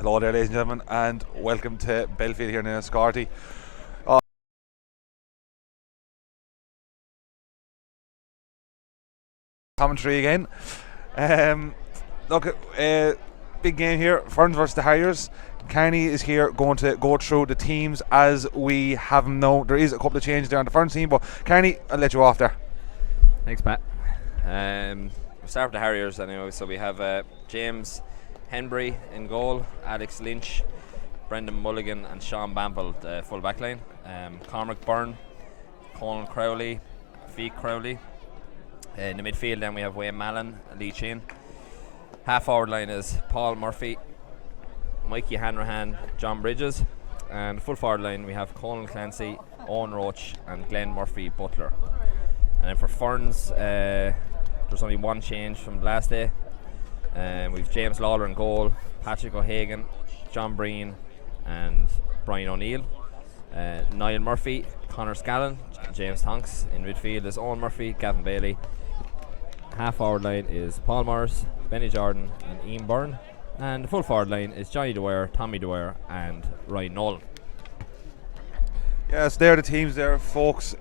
Hello there, ladies and gentlemen, and welcome to Bellefield here in Enniscorthy. Commentary again. Look, big game here. Ferns versus the Harriers. Carney is here going to go through the teams as we have them now. There is a couple of changes there on the Ferns team, but Carney, I'll let you off there. Thanks, Pat. We'll start with the Harriers anyway. So we have James Henbury in goal, Alex Lynch, Brendan Mulligan and Sean Bamford full back line. Cormac Byrne, Colin Crowley, Faythe Crowley. In the midfield then we have Wayne Mallon, Lee Chin. Half forward line is Paul Murphy, Mikey Hanrahan, John Bridges. And full forward line we have Colin Clancy, Owen Roach and Glenn Murphy Butler. And then for Ferns, there's only one change from the last day. We've James Lawler in goal, Patrick O'Hagan, John Breen and Brian O'Neill. Niall Murphy, Connor Scallon, James Tonks. In midfield is Owen Murphy, Gavin Bailey. Half forward line is Paul Morris, Benny Jordan and Ian Byrne. And the full forward line is Johnny Dwyer, Tommy Dwyer and Ryan Nolan. Yes, there are the teams there, folks.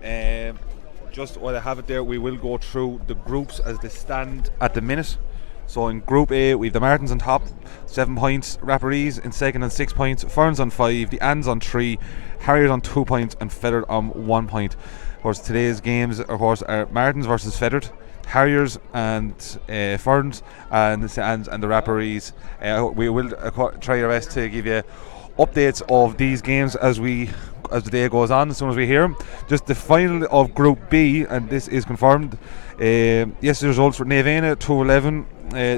Just while I have it there, we will go through the groups as they stand at the minute. So in Group A, we have the Martins on top, 7 points. Rapparees in second on 6 points. Ferns on 5. The Aidans on 3. Harriers on 2 points and Feathered on 1 point. Of course, today's games, of course, are Martins versus Feathered, Harriers and Ferns, and the Rapparees. We will try our best to give you updates of these games as the day goes on, as soon as we hear them. Just the final of Group B, and this is confirmed. Yesterday's results for Naveena 2-11,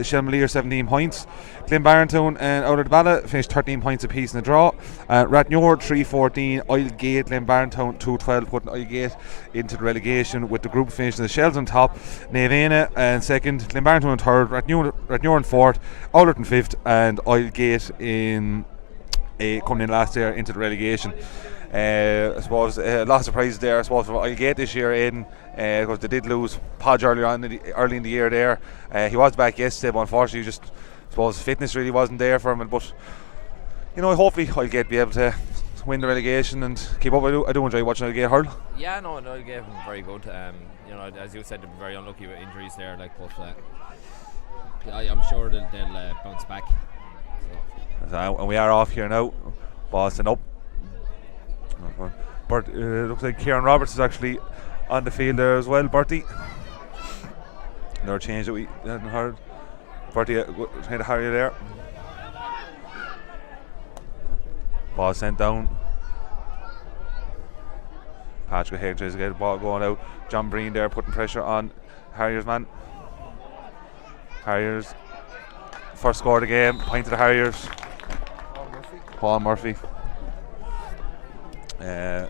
Shelmalier 17 points, Glenbarrington and Out of the Balla finished 13 points apiece in the draw. Rathnure 3-14, Islegate, Glenbarrington 2-12, putting Islegate into the relegation, with the group finishing the Shells on top, Naveena and second, Glenbarrington in third, Rathnure in fourth, Owlert in fifth, and Islegate in coming in last year into the relegation. I suppose a lot of surprises there. I suppose for Islegate this year, Aidan, because they did lose Podge early in the year there. He was back yesterday, but unfortunately, just I suppose fitness really wasn't there for him. But hopefully Islegate be able to win the relegation and keep up. I do enjoy watching Islegate hurl. Yeah, no, Islegate have been very good. As you said, they've been very unlucky with injuries there. But I'm sure they'll bounce back. And we are off here now. Boston up. But looks like Kieran Roberts is actually on the field there as well. Bertie, another change that we hadn't heard. Bertie trying to harry there. Ball sent down. Patrick O'Hagan tries to get the ball going out. John Breen there putting pressure on Harriers man. Harriers first score of the game. Point to the Harriers. Paul Murphy. And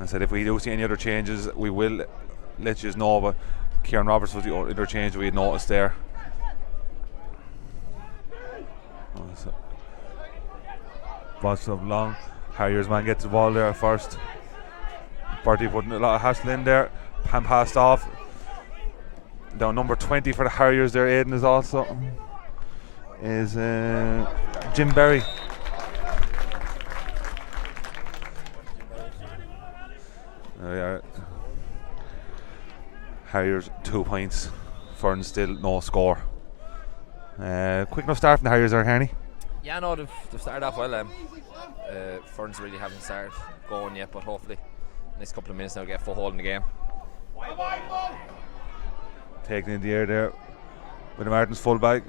I said if we do see any other changes, we will let you know. But Kieran Roberts was the other change we had noticed there. Boss up long. Harriers man gets the ball there first. Bertie putting a lot of hassle in there. Pan passed off. Down number 20 for the Harriers there. Aidan is also Jim Berry. There we are. Harriers 2 points. Ferns still no score. Quick enough start from the Harriers there, Harney. Yeah, no, they've started off well. Ferns really haven't started going yet, but hopefully next couple of minutes now get a foothold in the game. Taken in the air there with the Martins full back.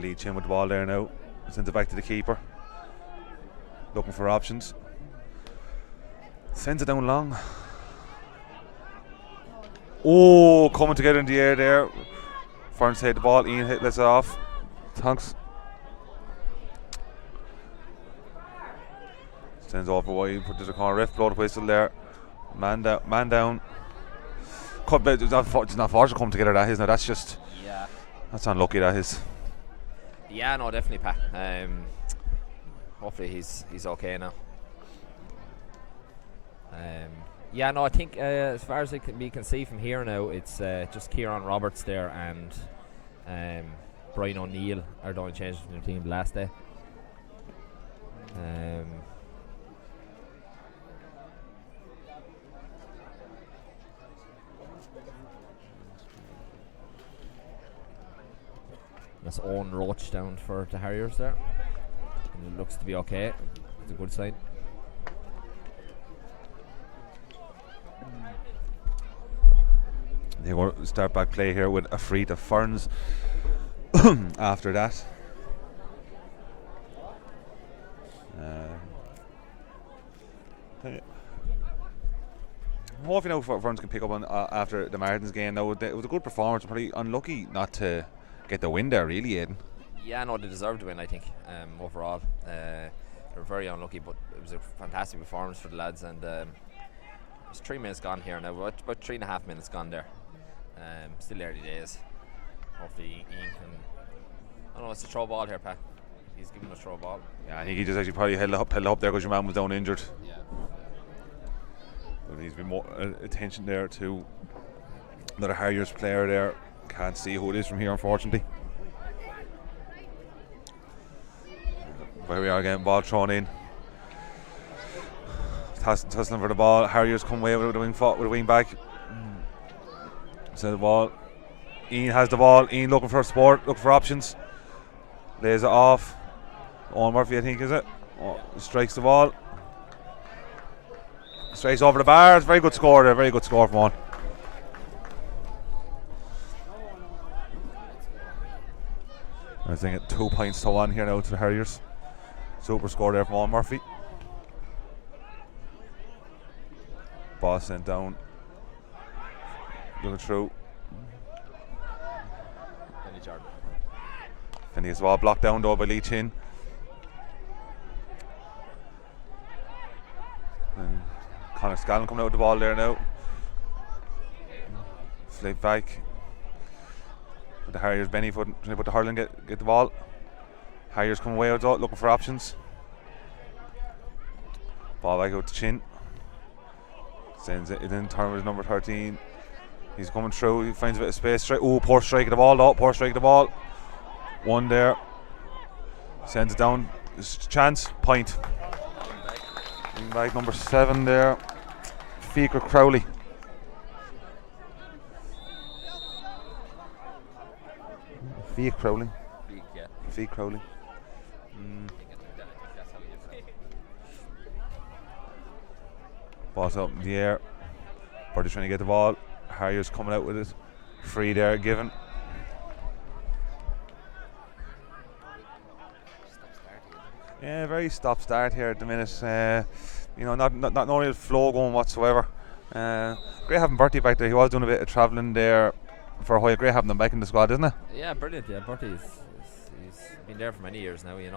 Lee Chin with the ball there now. Sends it back to the keeper. Looking for options. Sends it down long. Oh, coming together in the air there. Ferns hit the ball. Ian lets it off. Thanks. Sends over wide. Put to the corner. Ref blow the whistle there. Man down. It's not fortunate to come together, that isn't it? That's just. Yeah. That's unlucky, that is. Yeah, no, definitely, Pat. Hopefully he's okay now. Yeah, no, I think as far as we can see from here now, it's just Kieran Roberts there and Brian O'Neill are the only changes from the team last day. That's Owen Roach down for the Harriers there. And it looks to be okay. It's a good sign. They're going to start back play here with a free to Ferns after that. Hopefully now Ferns can pick up on after the Martins game. Now it was a good performance. Probably unlucky not to get the win there, really, Aidan. Yeah, no, they deserved to win, I think, overall. They were very unlucky, but it was a fantastic performance for the lads. And there's 3 minutes gone here now, about 3.5 minutes gone there. Still early days. Hopefully Ian can... Oh no, it's a throw ball here, Pat. He's giving a throw ball. Yeah, I think he just actually probably held up there because your man was down injured. Yeah. But he's been more attention there to another Harriers player there. Can't see who it is from here, unfortunately. But here we are again, ball thrown in. Tussling for the ball. Harriers come away with a wing back. So the ball. Ian has the ball. Ian looking for support, looking for options. Lays it off. Owen Murphy, I think, is it? Oh, strikes the ball. Straight over the bars. Very good score there. Very good score from Owen. I think at 2 points to 1 here now to the Harriers. Super score there from Owen Murphy. Ball sent down. Looking through. And he's ball blocked down though by Lee Chin. And Conor Scallon coming out with the ball there now. Flip back. But the Harriers Benny trying to put the Hurling get the ball. Harriers come away with it, looking for options. Ball back out to Chin. Sends it in, turn with number 13. He's coming through, he finds a bit of space. Poor strike of the ball though, poor strike of the ball. One there. Sends it down. Chance, point. Back number 7 there. Faythe Crowley. Faythe Crowley. Faythe Crowley. Ball's up in the air. Birdie trying to get the ball. Harriers coming out with it. Free there, given. Yeah, very stop start here at the minute. Not no real flow going whatsoever. Great having Bertie back there. He was doing a bit of travelling there for a while. Great having him back in the squad, isn't it? Yeah, brilliant. Yeah, Bertie's he's been there for many years now. He's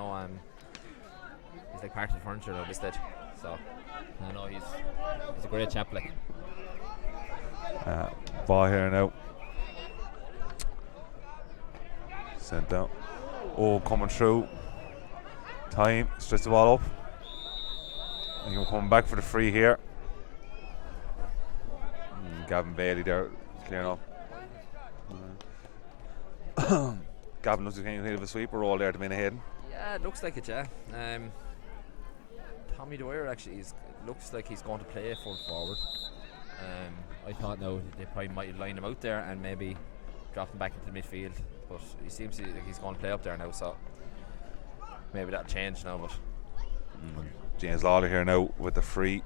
like part of the furniture at this stage. So I know he's a great chap. Like. Ball here now. Sent down. Oh, coming through. Time, stretch the ball up. And he'll come back for the free here. Gavin Bailey there, clearing up. Gavin looks like he's kind of a sweeper role there to Mina Hayden. Yeah, it looks like it, yeah. Tommy Dwyer actually looks like he's going to play full forward. I thought no, they probably might line him out there and maybe drop him back into the midfield. But he seems like he's going to play up there now, so maybe that'll change now. But James Lawler here now with the free.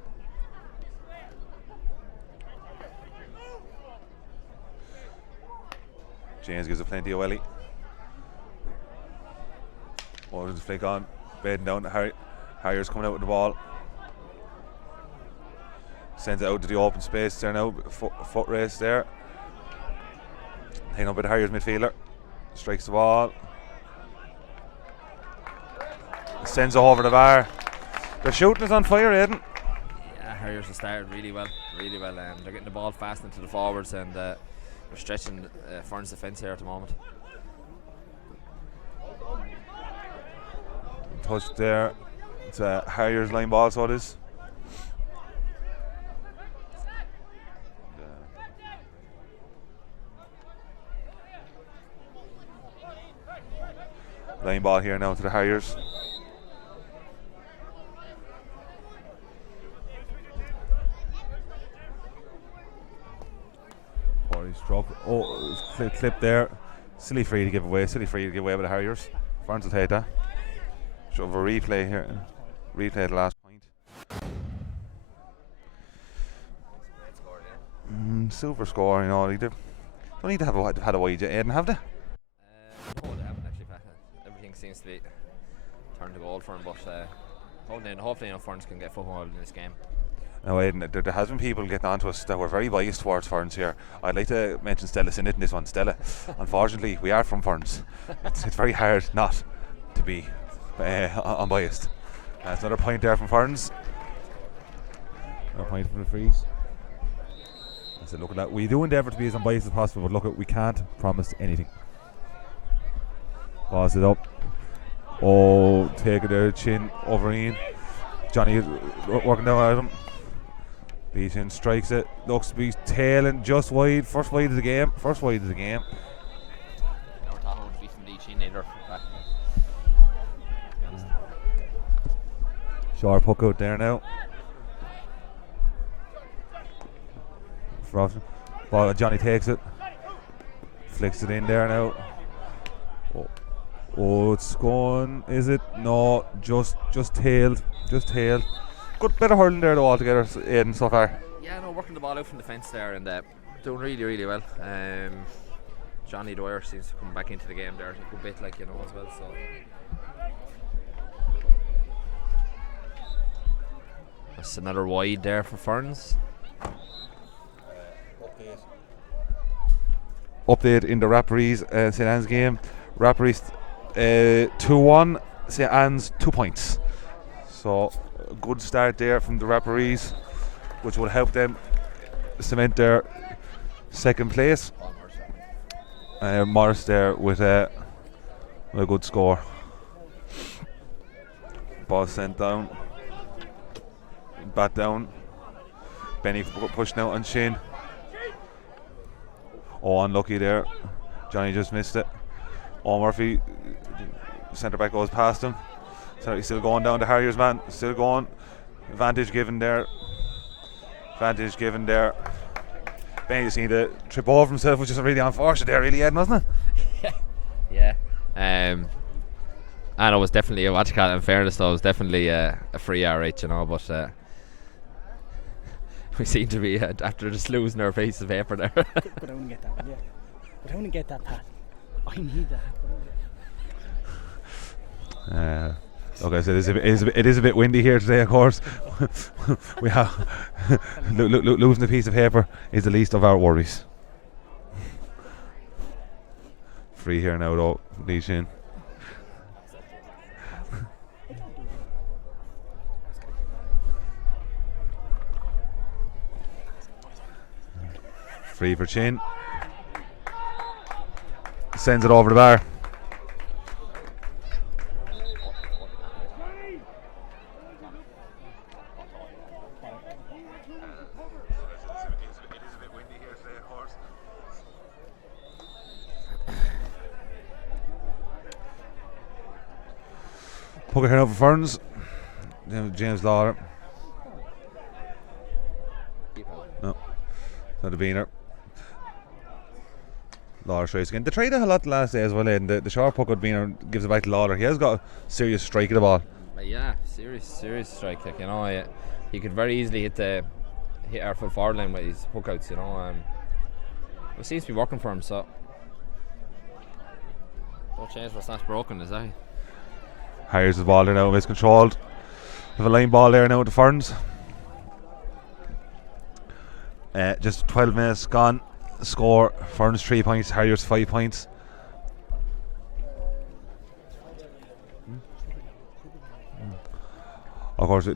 James gives a plenty of welly. Oh, there's a flick on. Bedding down. Harriers coming out with the ball. Sends it out to the open space there now. Foot race there. Taken up by the Harriers midfielder. Strikes the ball. Sends it over the bar. Their shooting is on fire, Aidan. Yeah, Harriers have started really well. They're getting the ball fast into the forwards and they're stretching Ferns' defence here at the moment. Touch there. It's a Harriers line ball, so it is. Line ball here now to the Harriers. Oh, he's dropped. Oh, clip there. Silly free to give away. Silly free to give away with the Harriers. Ferns will take that. Should have a replay here. Replay the last point. Super score, you know. They don't need to have had a wide Aiden, have they? No, they haven't actually. Everything seems to be turned to gold for them, but hopefully Ferns can get football in this game. No, Aidan, there has been people getting on to us that were very biased towards Ferns here. I'd like to mention Stella Sinnott in this one. Stella, unfortunately, we are from Ferns. It's very hard not to be unbiased. That's another point there from Ferns. Another point from the freeze. I said, look at that. We do endeavour to be as unbiased as possible, but look, we can't promise anything. Pass it up. Oh, take it there, chin over Ian. Johnny working down at him. Beaton strikes it. Looks to be tailing just wide. First wide of the game. First wide of the game. Never thought it would be from the chin either. Sharp hook out there now. Ball, Johnny takes it. Flicks it in there now. Oh, it's gone. Is it? No, just tailed. Just tailed. Good bit of hurling there though altogether, Aidan, so far. Yeah, no, working the ball out from the fence there and doing really, really well. Johnny Dwyer seems to come back into the game there a good bit, like, you know, as well. So that's another wide there for Ferns. Update in the Rapparees St Anne's game. Rapparees 2-1, St Anne's 2 points. So a good start there from the Rapparees, which will help them cement their second place. Morris there with a good score. Ball sent down. Bat down. Benny pushing out on Shane. Oh, unlucky there. Johnny just missed it. Oh, Murphy, centre back, goes past him. So he's still going down to Harriers, man. Still going. Advantage given there. Advantage given there. Benny just needed to trip over himself, which is really unfortunate there, really, Ed, wasn't it? Yeah. And it was definitely a watch call. In fairness, though, it was definitely a free RH, you know, but we seem to be after just losing our piece of paper there. But I want to get that one, yeah. But I want to get that, Pat. I need that. Okay, so it is a bit windy here today, of course. We have losing a piece of paper is the least of our worries. Free here now, though. Lee Shin. Free for Chin. Sends it over the bar. Puck it here over Ferns. James Lawler. No, not a beaner. Lawler strikes again. They tried it a lot last day as well, and the short puck with Beaner gives it back to Lawler. He has got a serious strike of the ball. Yeah, serious strike. Like, you know, he could very easily hit our full forward line with his hook outs, you know. It seems to be working for him, so no change what's not broken, is that? Harriers the ball there now, miscontrolled. Have a line ball there now with the Ferns. Just 12 minutes gone. Score: Ferns 3 points, Harriers 5 points. Of course,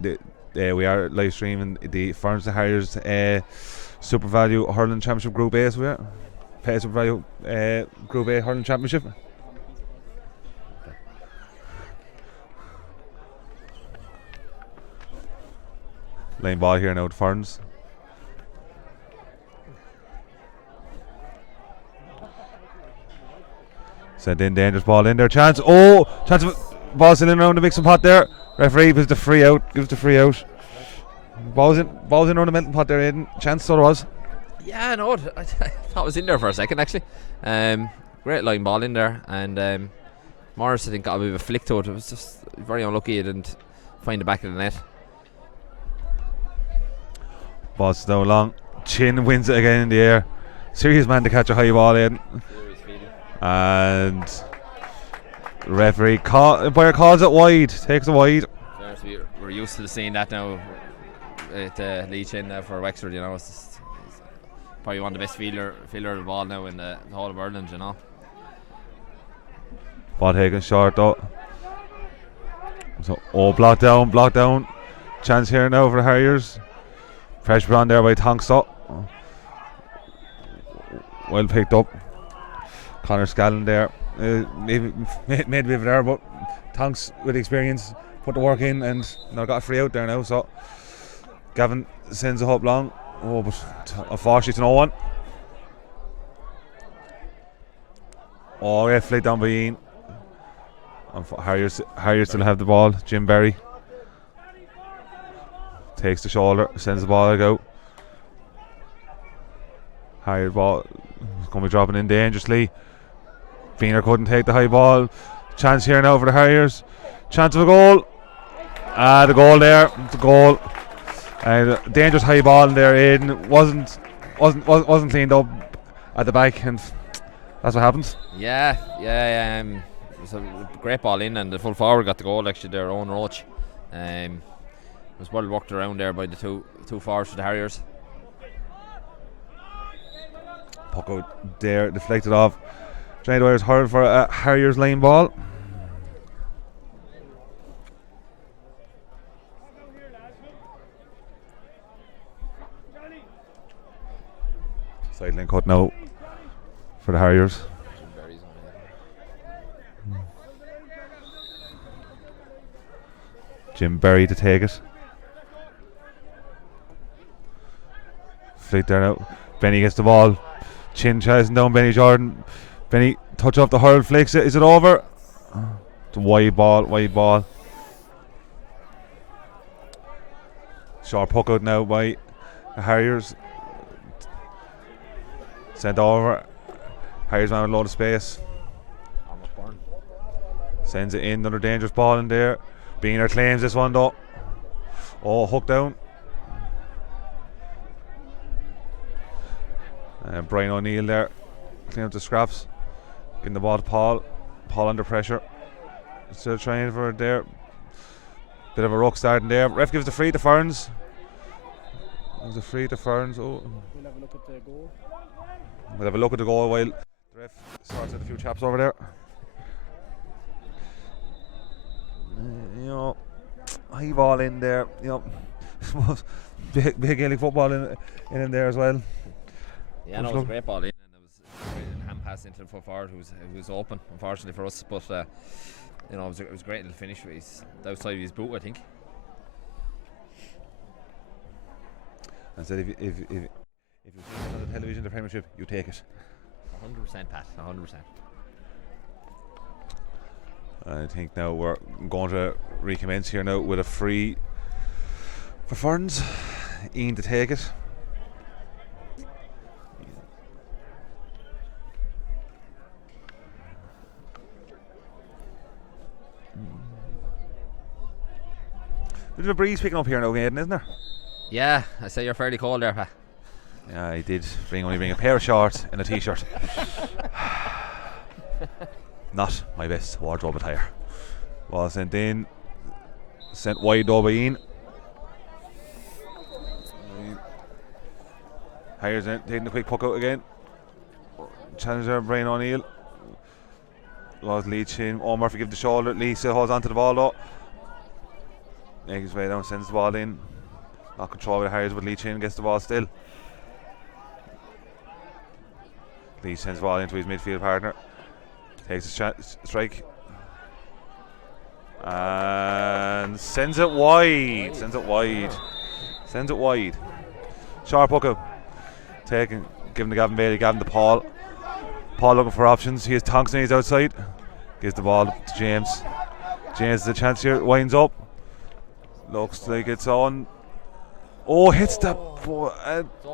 we are live streaming the Ferns and Harriers SuperValu Hurling Championship Group A. So we are SuperValu Group A Hurling Championship. Line ball here now with Ferns. Sent in, dangerous ball in there. Chance of ball still in around the mixing pot there. Referee gives the free out. Ball's in around the melting pot there, Aidan. Chance, so there was. Yeah, no, I thought it was in there for a second actually. Great line ball in there, and Morris I think got a bit of a flick to it. It was just very unlucky he didn't find the back of the net. Ball's down long. Chin wins it again in the air. Serious man to catch a high ball in. And referee umpire calls it wide. Takes it wide. We're used to seeing that now at Lee Chin now for Wexford. You know, it's probably one of the best fielder of the ball now in the whole of Ireland. You know. Ball taken short though. So blocked down. Chance here now for the Harriers. Pressure on there by Tonks up. Well picked up. Connor Scallon there. Made a bit of an error, but Tonks with experience put the work in and got a free out there now. So Gavin sends it up long. Oh, but unfortunately it's no one. Oh, yeah, flicked down by Ian. Harriers still have the ball. Jim Berry takes the shoulder, sends the ball out. Harriers ball is going to be dropping in dangerously. Feener couldn't take the high ball. Chance here now for the Harriers. Chance of a goal. The goal there. It's a goal. Dangerous high ball in there. Aiden wasn't cleaned up at the back, and that's what happens. Yeah. It was a great ball in, and the full forward got the goal actually. Their own Roach. It was well worked around there by the two forwards for the Harriers. Puck out there, deflected off. Johnny Dwyer's hurled for a Harriers lane ball. Sideline cut now for the Harriers. Jim Berry to take it. Flick there now. Benny gets the ball. Chin chasing down Benny Jordan. Benny touch off the hurl, flicks it. Is it over? It's a wide ball. Short puck out now by the Harriers. Sent over. Harriers man with a load of space. Sends it in. Another dangerous ball in there. Beaner claims this one though. Oh, hook down. Brian O'Neill there. Clean up the scraps. Getting the ball to Paul. Paul under pressure. Still trying for it there. Bit of a ruck starting there. Ref gives the free to Ferns. Gives the free to Ferns. Oh. We'll have a look at the goal. We'll have a look at the goal while the ref sorts out a few chaps over there. High ball in there. Big Gaelic football in there as well. Yeah, no, it was a great ball in, and it was a hand pass into the full forward who was open, unfortunately for us. But it was a great little finish with the outside of his boot, I think. And said if you see it on the television, the Premiership, you take it. 100%, Pat. 100%. I think now we're going to recommence here now with a free for Ferns. Ian to take it. Bit of a breeze picking up here now, Aidan, isn't there? Yeah, I say you're fairly cold there, Pat. Yeah, I did only bring a pair of shorts and a t-shirt. Not my best wardrobe attire. Ball sent in. Sent wide though by Ian. Harriers taking the quick puck out again. Challenger Brian O'Neill. Lost Lee Chin. Oh, Murphy gives the shoulder. Lee still holds on to the ball though. Makes his way down, sends the ball in. Not control by the Harriers, but Lee Chin gets the ball still. Lee sends the ball into his midfield partner. Takes a strike. And sends it wide. Sharp puck out. Giving to Gavin Bailey, Gavin to Paul. Paul looking for options. He has Tonks on his outside. Gives the ball to James. James has a chance here. Winds up. Looks like it's on. Oh, hits the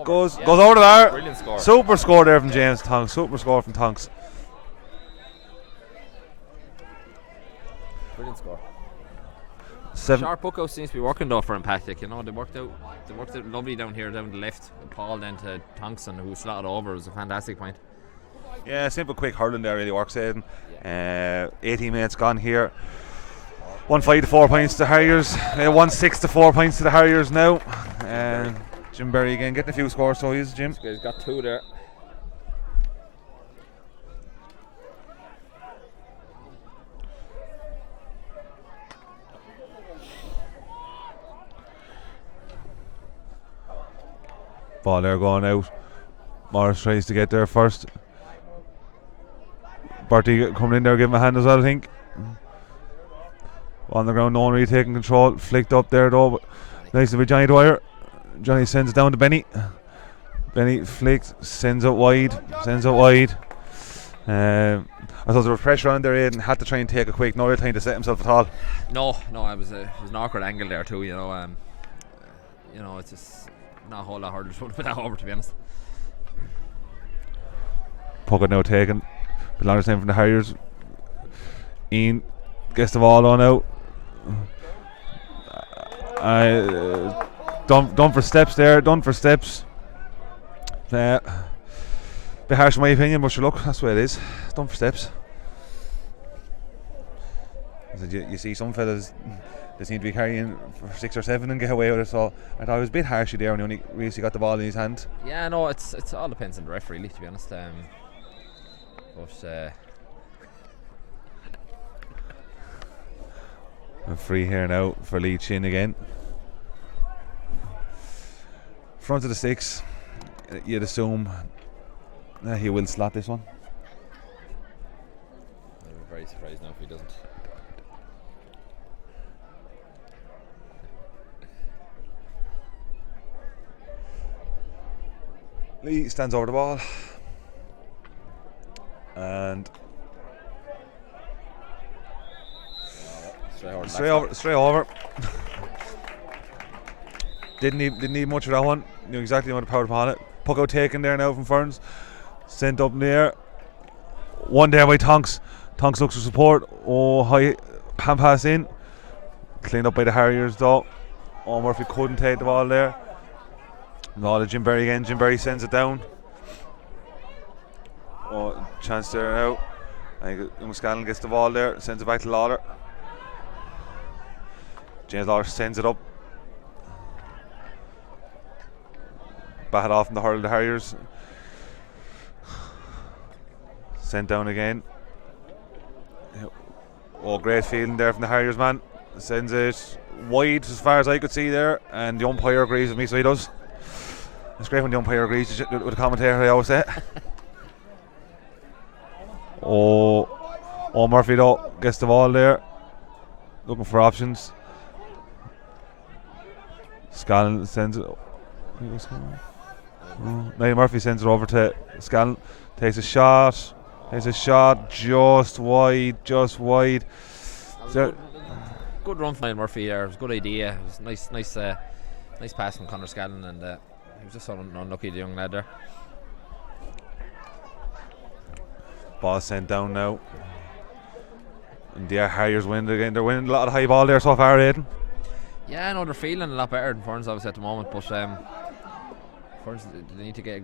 goes over the bar. Brilliant score. Super score there from James Tonks. Super score from Tonks. Brilliant score. 7. Sharp puck out seems to be working though for Pettit. You know, they worked out lovely down here, down the left. Paul then to Thompson, who slotted over. It was a fantastic point. Yeah, simple quick hurling there really works, Aidan. 18 minutes gone here. 1-5 to 4 points to Harriers. 1-6 to 4 points to the Harriers now. Jim Berry again getting a few scores, so he's Jim. He's got 2 there. Ball there going out. Morris tries to get there first. Bertie coming in there, giving a hand as well, I think. On the ground, no one really taking control. Flicked up there though, but nice to be Johnny Dwyer. Johnny sends it down to Benny. Benny flicks, sends it wide. I thought there was pressure on there, Aidan had to try and take a quick, no real time to set himself at all. No, it was an awkward angle there too. You know, it's just not a whole lot harder to put that over, to be honest. Puck now taken. Bit longer time from the Harriers. Ian gets the ball on out. Done for steps there. Bit harsh in my opinion, but sure, look, that's the way it is. Done for steps. You see some fellas, they seem to be carrying for 6 or 7 and get away with it, so I thought it was a bit harshy there when he only really got the ball in his hand. Yeah, no, it's all depends on the ref really, to be honest. A free here now for Lee Chin again. Front of the 6. You'd assume he will slot this one. I'm very surprised now if he doesn't. Lee stands over the ball and straight over. Didn't need much of that one. Knew exactly the amount of power upon it. Puck out taken there now from Ferns. Sent up in the air. One there by Tonks. Tonks looks for support. Oh, high hand pass in. Cleaned up by the Harriers though. Oh, Murphy couldn't take the ball there. No, to Jim Berry again. Jim Berry sends it down. Oh, chance there now. I think Scanlon gets the ball there. Sends it back to Lawler. James Lawler sends it up. Batted off in the hurl, the Harriers. Sent down again. Oh, great fielding there from the Harriers man. Sends it wide as far as I could see there, and the umpire agrees with me, so he does. It's great when the umpire agrees with the commentator, I always say. Oh, Murphy though gets the ball there, looking for options. Scanlon sends it. Niall Murphy sends it over to Scanlon. Takes a shot just wide. Good run from Niall Murphy there. It was a good idea. It was nice pass from Conor Scanlon, and he was just so unlucky, the young lad there. Ball sent down now. And the Harriers win again. They're winning a lot of high ball there so far, Aidan. Yeah, I know they're feeling a lot better than Ferns obviously at the moment, but Ferns they need to get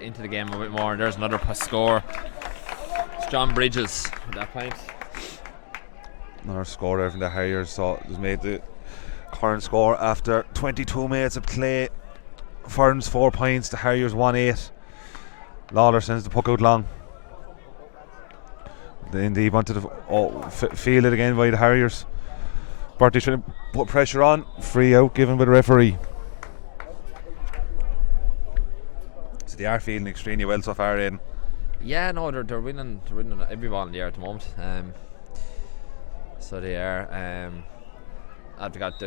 into the game a bit more. And there's another score. It's John Bridges at that point. Another score there from the Harriers, so it was made the current score after 22 minutes of play. Ferns 4 points, the Harriers 1-8. Lawler sends the puck out long. They indeed wanted to feel it again by the Harriers. Bertie trying to put pressure on. Free out given by the referee. So they are feeling extremely well so far, Aidan. Yeah, no, they're winning every ball in the air at the moment. So they are. They've got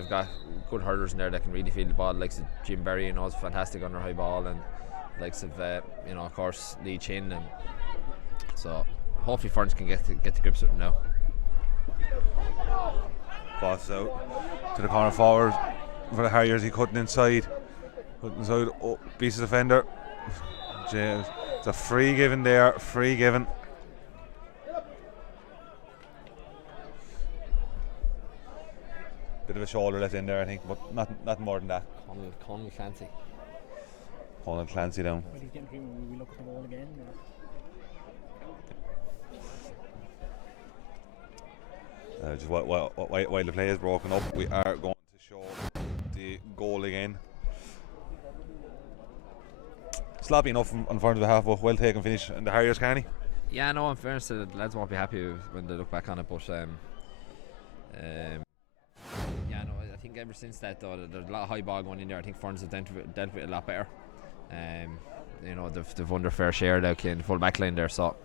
good hurlers in there that can really field the ball, like Jim Berry, it's fantastic under high ball, and likes of of course Lee Chin, and so hopefully Ferns can get to grips with him now. Boss out to the corner forward for the Harriers. He cutting inside. Oh, beats the defender. James, it's a free given there. Free given. Bit of a shoulder left in there, I think, but nothing more than that. Conal Clancy. Conal Clancy down. Well, he's getting through when we look at the ball again. Just while the play is broken up, we are going to show the goal again. Sloppy enough on Ferns' behalf, but well taken finish. And the Harriers, Carney? Yeah, no, in fairness, the lads won't be happy when they look back on it, but yeah, no, I think ever since that, though, there's a lot of high ball going in there. I think Ferns have dealt with it a lot better. They've won their fair share now in the full back line there, so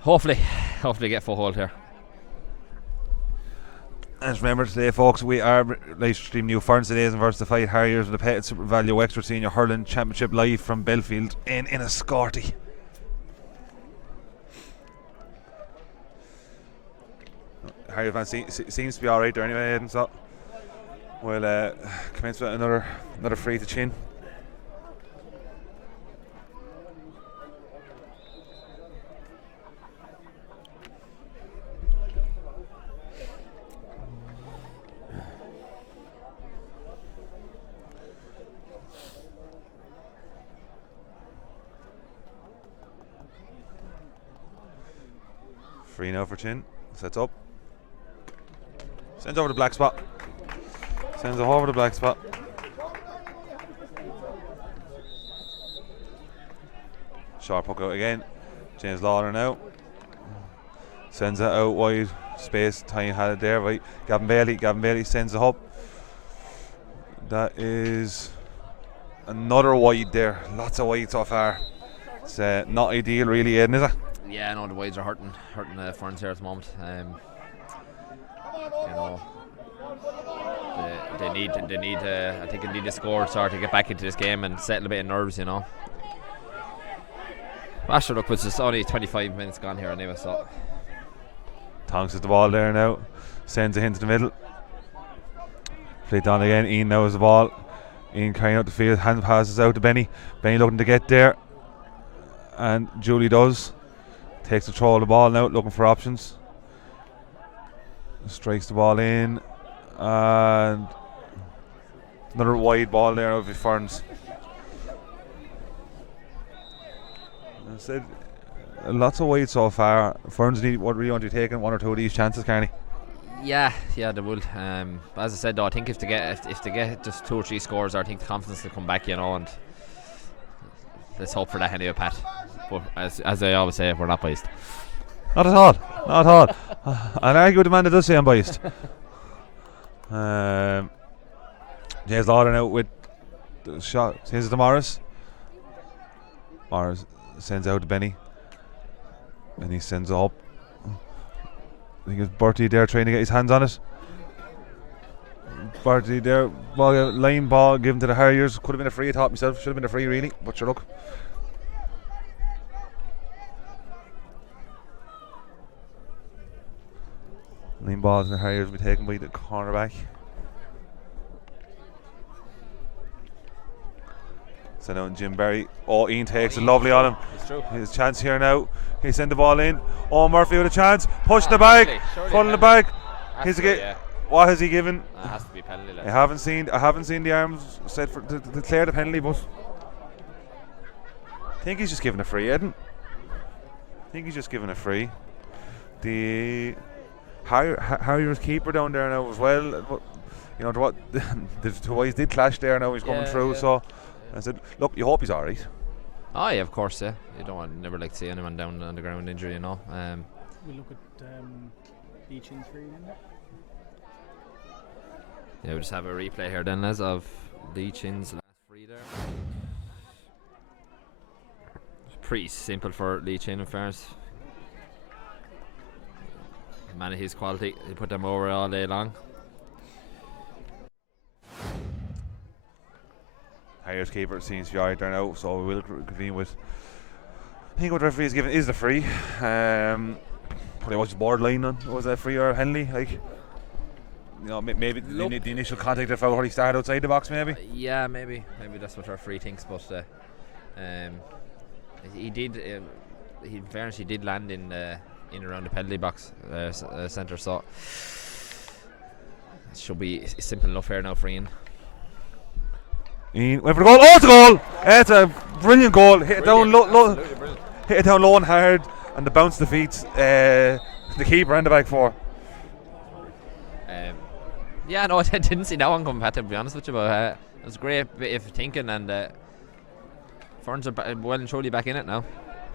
hopefully get foothold here. And remember today, folks, we are live streaming new Ferns today's versus the Faythe Harriers with the Pettit SuperValu Wexford Senior Hurling Championship live from Bellefield in Enniscorthy. Harrier fan seems to be alright there anyway, Aidans, so we'll commence with another free to Chin. Free now for Chin. Sets up. Sends over the black spot. Sends it over the black spot. Sharp hook out again. James Lawler now. Sends it out wide. Space. Tyne had it there. Right. Gavin Bailey sends it up. That is another wide there. Lots of wide so far. It's not ideal really, Aiden, is it? Yeah, no, the wides are hurting the Ferns here at the moment. They need. I think they need a score to get back into this game and settle a bit of nerves. Sure, look, it's just only 25 minutes gone here anyway. So Tonks is the ball there now. Sends it into the middle. Played down again. Ian now has the ball. Ian carrying out the field. Hand passes out to Benny. Benny looking to get there, and Julie does. Takes control of the ball now, looking for options. Strikes the ball in, and another wide ball there of the Ferns. I said lots of wide so far. Ferns need what really want to be taking one or two of these chances, Carney. Yeah, they will. As I said, though, I think if they get just 2 or 3 scores, I think the confidence will come back, and let's hope for that anyway, Pat. But as I always say, we're not biased. Not at all. Not at all. I'll argue with the man that does say I'm biased. James Lawler now with the shot. Sends it to Morris. Morris sends out to Benny. And he sends it up. I think it's Bertie there trying to get his hands on it. Bertie there. Line ball given to the Harriers. Could have been a free, I thought myself. Should have been a free really. But sure, look. Line balls and the Harriers will be taken by the cornerback. So now Jim Berry. Oh, Ian takes it lovely on him. It's true. His chance here now. He sent the ball in. Oh, Murphy with a chance. Push the bag. Pulling the bag. What has he given? It has to be a penalty. I haven't seen the arms set for to declare the penalty, but I think he's just giving a free, Eden. I think he's just giving a free. The Harriers keeper down there now as well. But, what the two boys did clash there. Now he's coming through. Yeah. So I said, look, you hope he's all right. Oh yeah, of course, yeah. You never like to see anyone down on the ground injury, We'll look at Beechin's free then. Yeah, we'll just have a replay here then, Les, of Leachin's last free there. It's pretty simple for Leachin in fairness. Man of his quality, he put them over all day long. Harriers keeper seems to be alright there now, so we will convene with. I think what the referee is given is the free. Probably was borderline on. Was that free or Henley? Like, you know, maybe the initial contact of how he started outside the box, maybe. Yeah, maybe that's what our free thinks. But he did. In fairness, he did land in around the penalty box centre, so it should be simple enough here now for Ian. Ian went for the goal. Oh, it's a goal! It's a brilliant goal. Hit it down low, hit it down low and hard, and the bounce defeats the keeper and the back four. Yeah, no, I didn't see that one coming, Pat, to be honest with you, but it was a great bit of thinking, and Ferns are well and truly back in it now.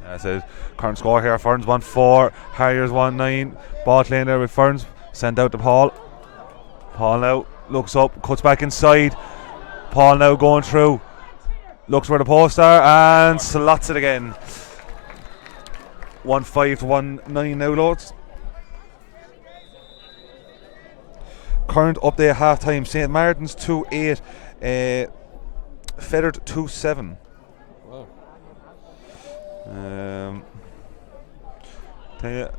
Yeah, so current score here: Ferns 1-4, Harriers 1-9. Ball playing there with Ferns. Sent out to Paul. Paul now looks up, cuts back inside. Paul now going through, looks where the posts are and slots it again. 1-5 to 1-9 now, Lords. Current update at half time: St. Martin's 2-8, Feathered 2-7. Wow. Tell you,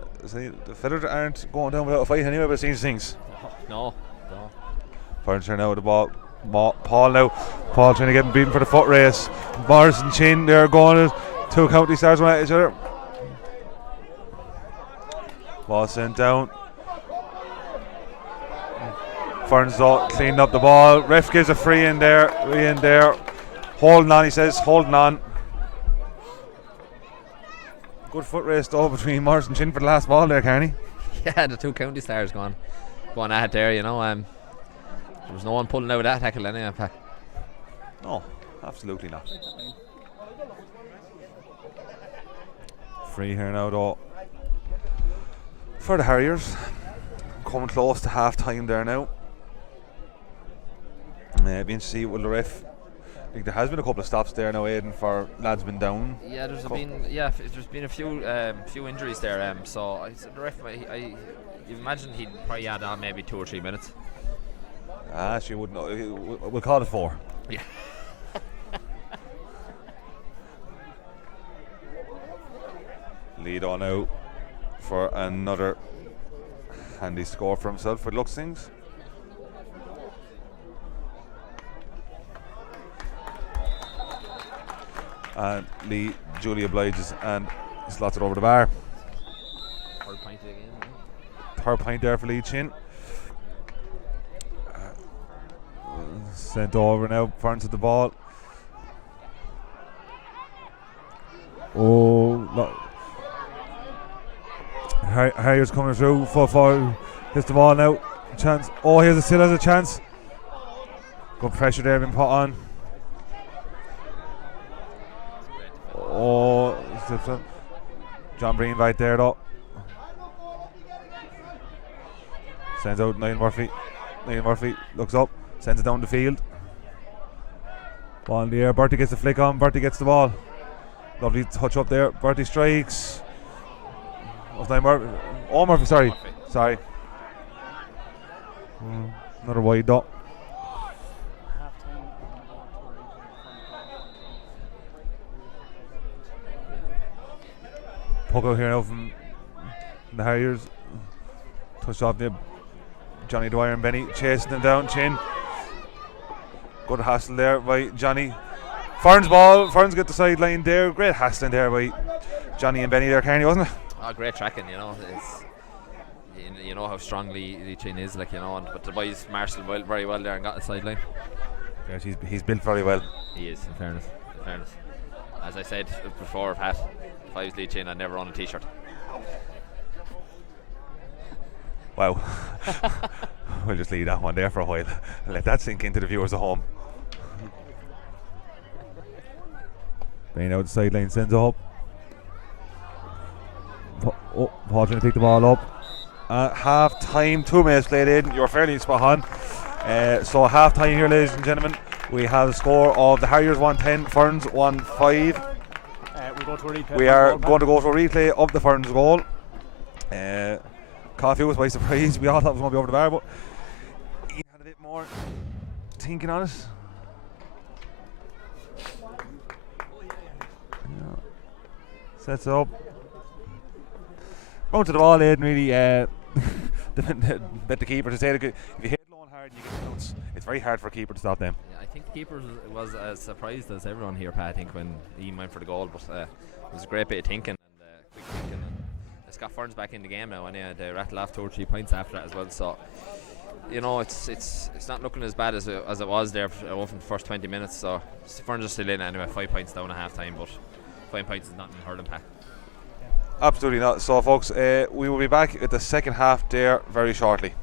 the Feathered aren't going down without a fight anyway, but it seems things. No. Ferns are now with the ball. Paul now. Paul trying to get him beaten for the foot race. Morris and Chin, they're going. Two county stars going at each other. Ball sent down. Ferns cleaned up the ball. Ref gives a free in there. Holding on, he says. Holding on. Good foot race though between Morris and Chin for the last ball there, Carney. Yeah, the two county stars going at it there, you know. There was no one pulling out that tackle anyway, Pat. No, absolutely not. Free here now though for the Harriers. Coming close to half time there now. Be interesting to see will the ref. I think there has been a couple of stops there now, Aidan, for lads been down. Yeah, there's been a few injuries there. So the ref, I imagine he'd probably add on maybe 2 or 3 minutes. She wouldn't know. We'll call it 4. Yeah. Lead on out for another handy score for himself for looks things. And Lee duly obliges and slots it over the bar. Third pint again. Third pint there for Lee Chin. Sent over now. Ferns at the ball. Oh, look. Harriers coming through. 4-4. Hits the ball now. Chance. Oh, still has a chance. Good pressure there being put on. Oh, John Breen right there though. Sends out Niall Murphy. Niall Murphy looks up, sends it down the field. Ball in the air. Bertie gets the flick on. Bertie gets the ball. Lovely touch up there. Bertie strikes. What's name? Murphy. Sorry. Another wide dot. Puck out here now from the Harriers. Touched off the Johnny Dwyer and Benny chasing them down. Chin. Good hassle there by Johnny. Ferns ball. Ferns get the sideline there. Great hassling there by Johnny and Benny there, Carney, wasn't it? Oh, great tracking, you know. You know how strong Lee Chin is, like, you know. But the boys marshalled very well there and got the sideline. Yes, he's built very well. He is, in fairness. As I said before, Pat, if I was Lee Chin, I'd never own a t-shirt. Wow. We'll just leave that one there for a while and let that sink into the viewers at home. Playing out the sideline, sends it up. Paul trying to pick the ball up. Half time, 2 minutes played in. You're fairly spot on. So half time here, ladies and gentlemen. We have the score of the Harriers 1-10, Ferns 1-5. We are going to go to a replay of the Ferns goal. Coffee was by surprise. We all thought it was going to be over the bar, but he had a bit more thinking on it. Sets it up. Going to the ball, Aidan, really. Bet the keeper to say if you hit it low and hard, you get bounce. It's very hard for a keeper to stop them. Yeah, I think the keeper was as surprised as everyone here, Pat, I think, when he went for the goal. But it was a great bit of thinking and quick thinking. And it's got Ferns back in the game now, and they rattled off 2 or 3 points after that as well. So, you know, it's not looking as bad as it was there for the first 20 minutes. So Ferns are still in anyway, 5 points down at half time, but 5 points is nothing in hurling, Pat. Absolutely not. So, folks, we will be back at the second half there very shortly.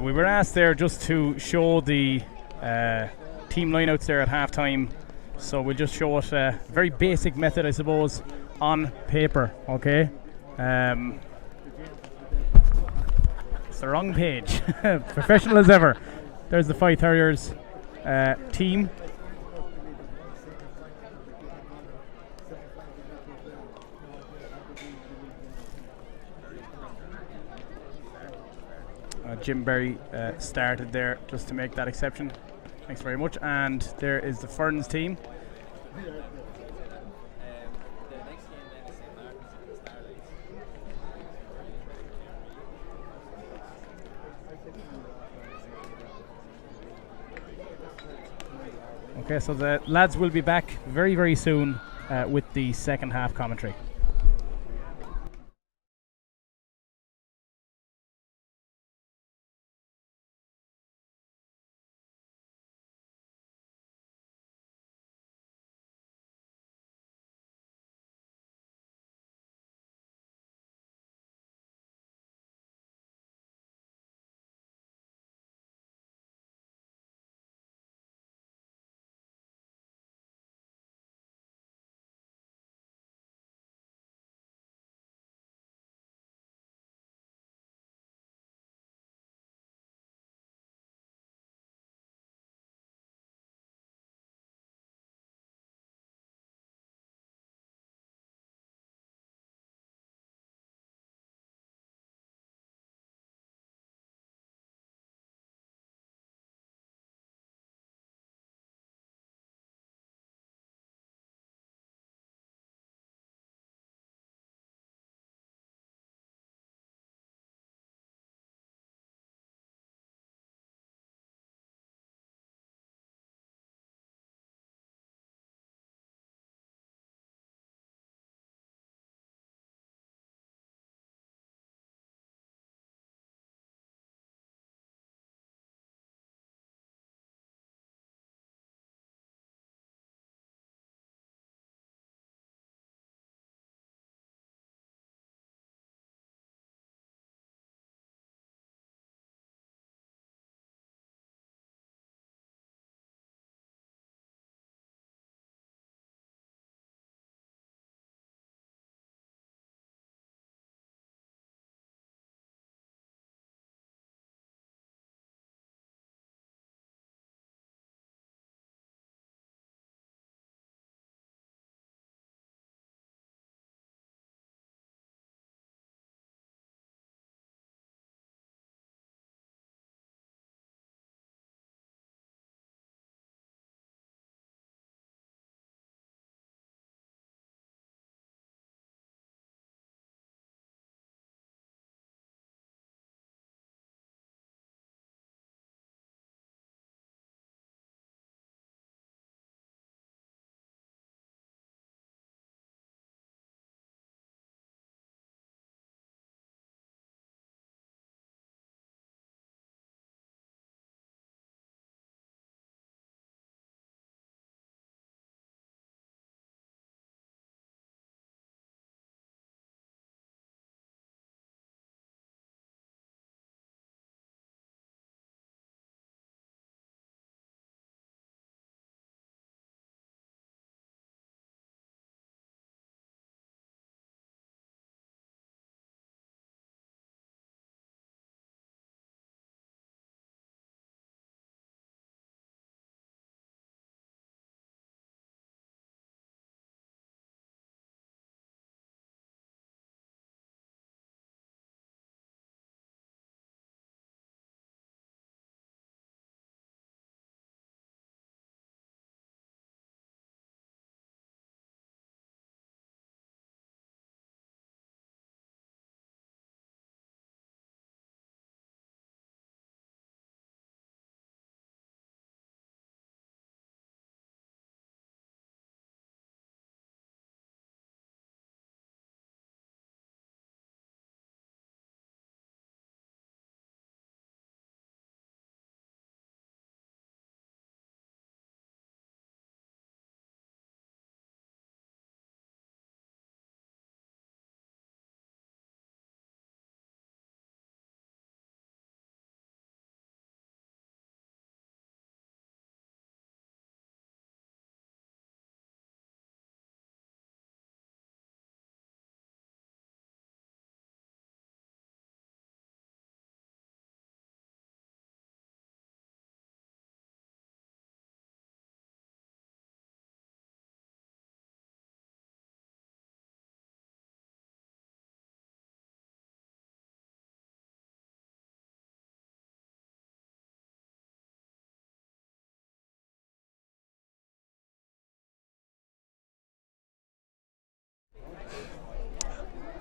We were asked there just to show the team lineouts there at halftime, so we'll just show it very basic method, I suppose, on paper. Okay, it's the wrong page. Professional as ever. There's the Faythe Harriers team. Jim Berry started there just to make that exception. Thanks very much. And there is the Ferns team. Okay, so the lads will be back very, very soon with the second half commentary.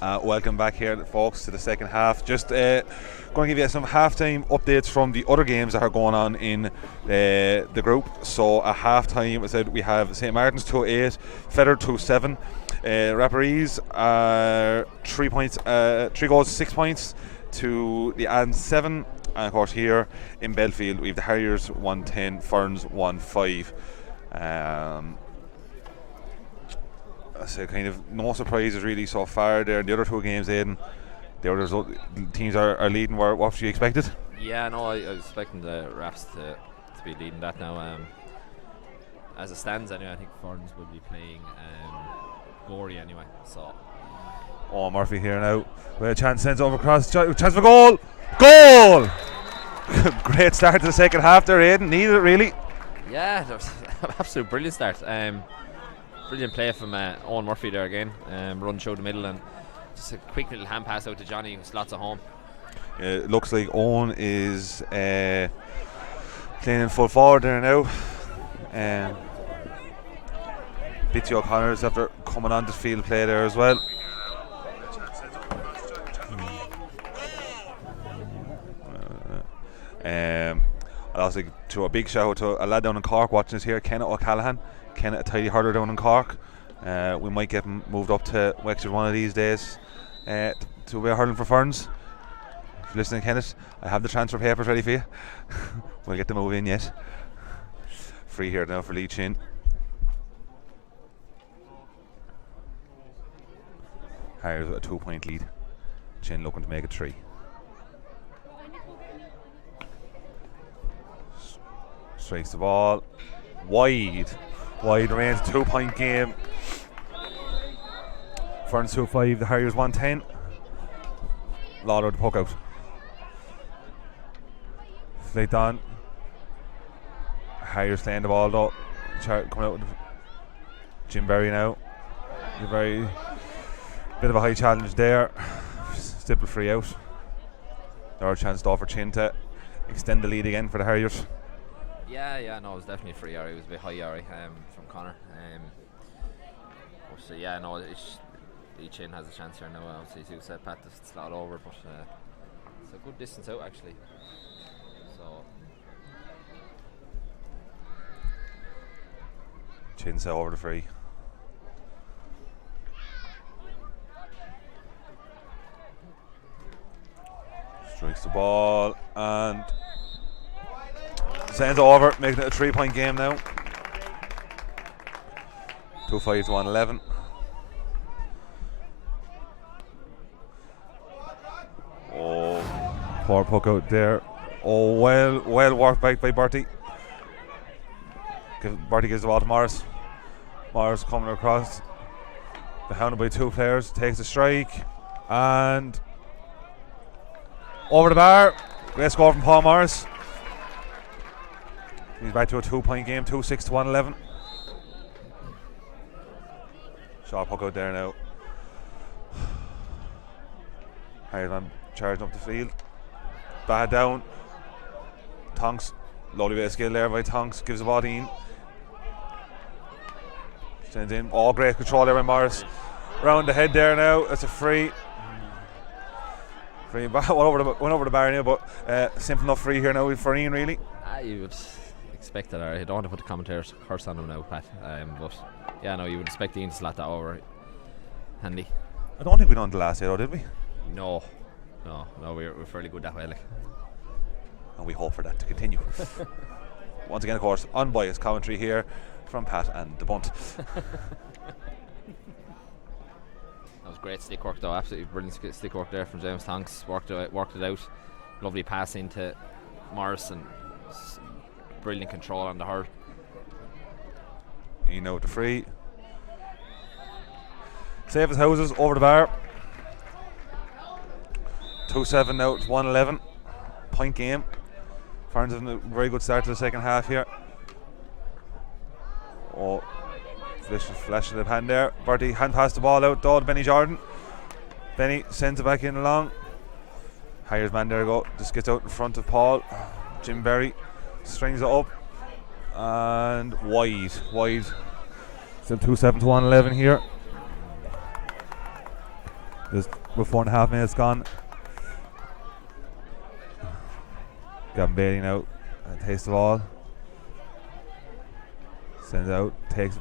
Welcome back here, folks, to the second half. Just going to give you some halftime updates from the other games that are going on in the group. So at halftime, I said we have St Martin's 2-8, Feather 2-7. Rapparees are 3 points, 3 goals, 6 points to the Aidans 7. And of course here in Bellefield we have the Harriers 1-10, Ferns 1-5. So kind of no surprises really so far there in the other two games, Aidan. The other teams are leading. What you expected? Yeah, no, I was expecting the Raps to be leading that now. As it stands anyway, I think Ferns will be playing Gorey anyway. So Murphy here now. With a chance, sends over across. Chance for goal! Goal! Great start to the second half there, Aidan. Needed it really. Yeah, that was an absolute brilliant start. Brilliant play from Owen Murphy there again. Run through the middle and just a quick little hand pass out to Johnny who slots it home. It looks like Owen is playing in full forward there now. Bitty O'Connor's after coming on the field play there as well. I'd also like to a big shout out to a lad down in Cork watching us here, Kenneth O'Callaghan. Kenneth, a tidy hurler down in Cork. We might get him moved up to Wexford one of these days to be hurling for Ferns. If you're listening, Kenneth, I have the transfer papers ready for you. We'll get the move in yet. Free here now for Lee Chin. Harriers with a 2-point lead. Chin looking to make it 3. Strikes the ball wide remains, 2-point game. Ferns 2-5, the Harriers 1-10. Lawler the puck out. Flight on. Harriers playing the ball though. Coming out with Jim Berry now. Very bit of a high challenge there. Stipple free out. Another chance though for Chin to extend the lead again for the Harriers. Yeah, no, it was definitely free Ari. It was a bit high Ari from Connor. So yeah, no, each in has a chance here now. Obviously, as said, Pat to slot over, but it's a good distance out actually. So Chin set over the free. Strikes the ball and sends over, making it a 3-point game now. 2-5 to 1-11. Oh, poor puck out there. Oh, well worked back by Bertie. Bertie gives the ball to Morris. Morris coming across. The hounded by 2 players, takes a strike and over the bar. Great score from Paul Morris. He's back to a 2-point game, 2-6 to 1-11. Shot puck out there now. Harriers man charging up the field. Bad down. Tonks, lovely bit of skill there by Tonks. Gives the ball to Ian. Sends in. Oh, great control there by Morris. Round the head there now. It's a free. Free went over the bar now, but simple enough free here now for Ian really. You would expect that. I don't want to put the commentators curse on him now, Pat. But yeah, no, you would expect Ian to slot that over handy. I don't think we done the last year, did we? No, we're fairly good that way, like. And we hope for that to continue. Once again, of course, unbiased commentary here from Pat and the bunt. That was great stick work though, absolutely brilliant stick work there from James Tonks. Worked it out. Lovely pass into Morrison. Brilliant control on the hurl. You know the free. Save his houses over the bar. 2-7 now, it's 1-11. Point game. Ferns having a very good start to the second half here. Oh, vicious flash of the hand there. Bertie hand passed the ball out though to Benny Jordan. Benny sends it back in along. Harriers man there you go. Just gets out in front of Paul. Jim Berry strings it up and wide. Still 2-7 to 1-11 here. Just with 4.5 minutes gone. Gavin Bailey now takes the ball. Sends out, takes.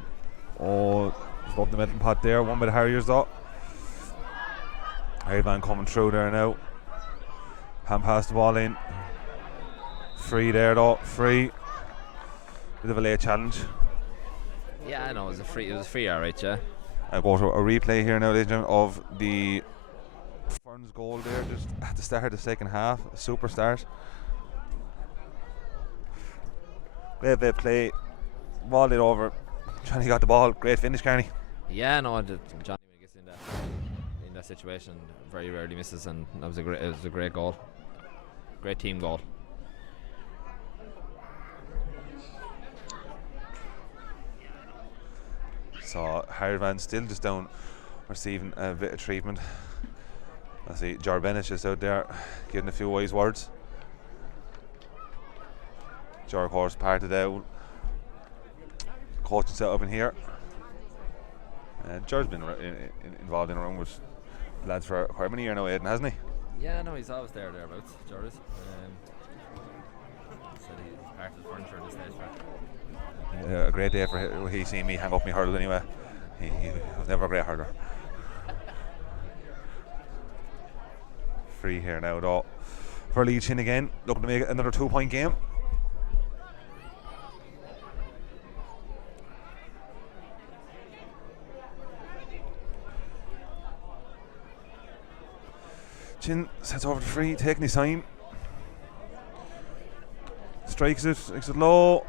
Oh, just up the middle pot there. One by the Harriers though. Ivan coming through there now. Hand pass the ball in. Free there though. Free. Bit of a late challenge. Yeah, I know, it was a free, alright, yeah. I go to a replay here now, ladies and gentlemen, of the Ferns goal there just at the start of the second half. A super start. Great play. Ball it over. Johnny got the ball. Great finish, Carney. Yeah, no, Johnny when he gets in that situation very rarely misses, and it was a great goal. Great team goal. So Harrivan still just down receiving a bit of treatment. I see Jar Bennett just out there giving a few wise words. Jar, of course, parted out. Coaching set up in here. And Jar's been involved in a room with lads for quite many years now, Aidan, hasn't he? Yeah, no, he's always thereabouts, Jar is. Said he's part of the furniture in the stage fair. A great day for him. He seen me hang up my hurdle anyway. He was never a great hurdler. Free here now though for Lee Chin again, looking to make it another 2-point game. Chin sets over the free, taking his time. Strikes it low.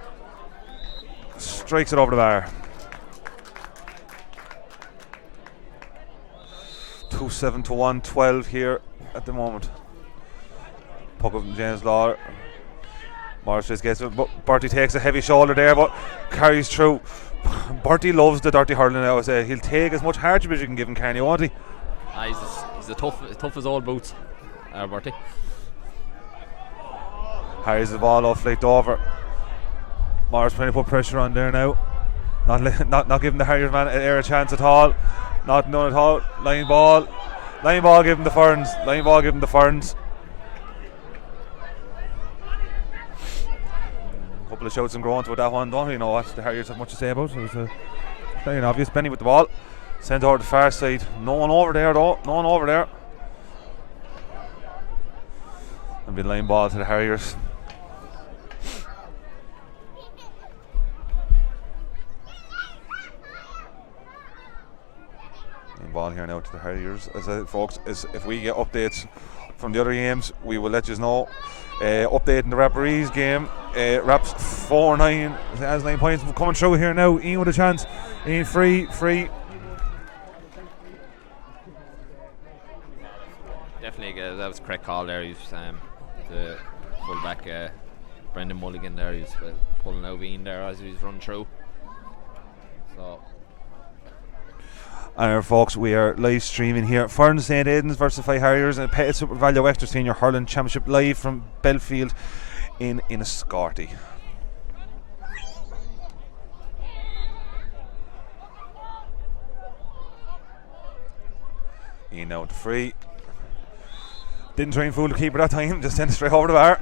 Strikes it over the bar. 2-7 to 1-12 here at the moment. Puck up from James Law. Morris just gets it, but Bertie takes a heavy shoulder there, but carries through. Bertie loves the dirty hurling now. I say he'll take as much hardship as you can give him, Carney, won't he? He's a tough as old boots, Bertie. Harries the ball off, flicked over. Morris trying to put pressure on there now. Not giving the Harriers man a chance at all. None at all. Line ball giving the Ferns. Line ball giving the Ferns. Couple of shouts and groans with that one. Don't really know what the Harriers have much to say about. It was very obvious. Benny with the ball. Sent over the far side. No one over there though. No one over there. And be line ball to the Harriers. Ball here now to the Harriers. As I said, folks, if we get updates from the other games, we will let you know. Updating the referees game. Raps 4-9 has 9 points coming through here now. Ian with a chance. Ian free. Definitely, that was a correct call there. He's the fullback Brendan Mulligan there. He's pulling out Ian there as he's run through. So. And folks, we are live streaming here. Ferns St. Aidans versus Faythe Harriers and Pettit SuperValu Wexford Senior Hurling Championship live from Bellefield in Enniscorthy. Ian now with the free. Didn't try and fool the keeper that time, just sent it straight over the bar.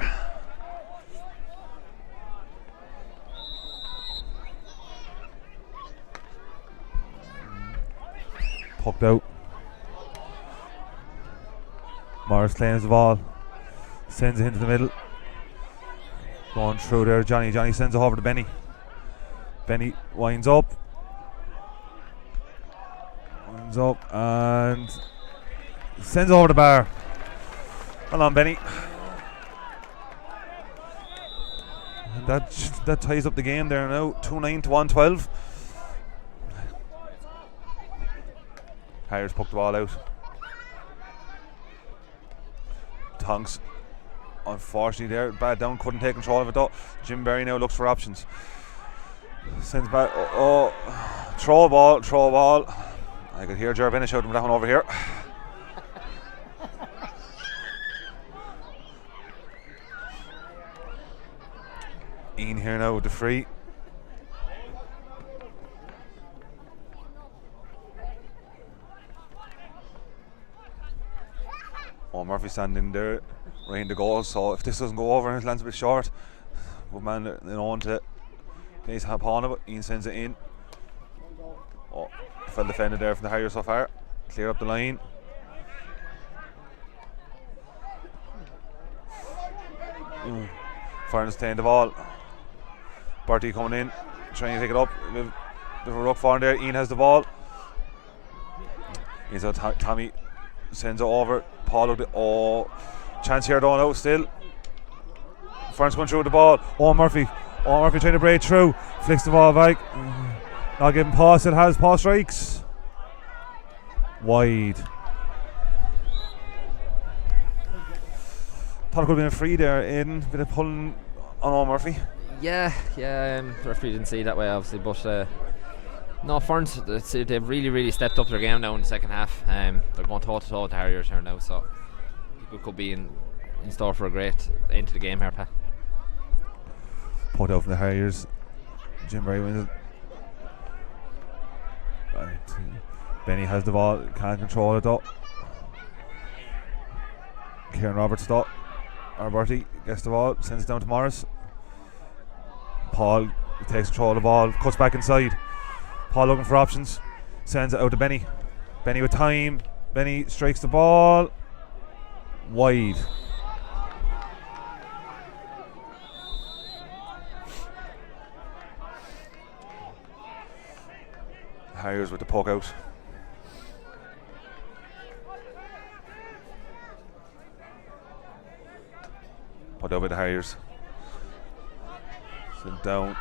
Pucked out. Morris claims the ball. Sends it into the middle. Going through there, Johnny. Johnny sends it over to Benny. Benny winds up. And sends it over the bar. Hold on, Benny. And that ties up the game there now. 2-9 to 1-12. Harriers pucked the ball out. Tonks, unfortunately, there, bad down, couldn't take control of it though. Jim Berry now looks for options. Sends back. Throw ball. I could hear Jar Bennett shouting for that one over here. Ian here now with the free. Oh, Murphy standing there, right in the goal. So if this doesn't go over and it lands a bit short, good man, to place a pawn of it. Ian sends it in. Oh, fell defended there from the Harriers so far. Clear up the line. Ferns taking the ball. Bertie coming in, trying to take it up. Bit of a ruck for him there. Ian has the ball. He's out. Tommy sends it over. Paul looked at chance here though now still. Ferns going through the ball. Murphy trying to break through. Flicks the ball back. Not giving Paul, still has. Paul strikes. Wide. Thought it could have been a free there, Aiden. Bit of pulling on Murphy. Yeah, the referee didn't see it that way, obviously, but no, Ferns, they've really stepped up their game now in the second half. They're going toe-to-toe with the Harriers here now, so it could be in store for a great end to the game here, Pat. Put out from the Harriers. Jim Berry wins it. Right. Benny has the ball, can't control it though. Kieran Roberts though. Bertie gets the ball, sends it down to Morris. Paul takes control of the ball, cuts back inside. Paul looking for options, sends it out to Benny. Benny with time. Benny strikes the ball wide. Harriers with the poke out. Put over the Harriers. Sit down.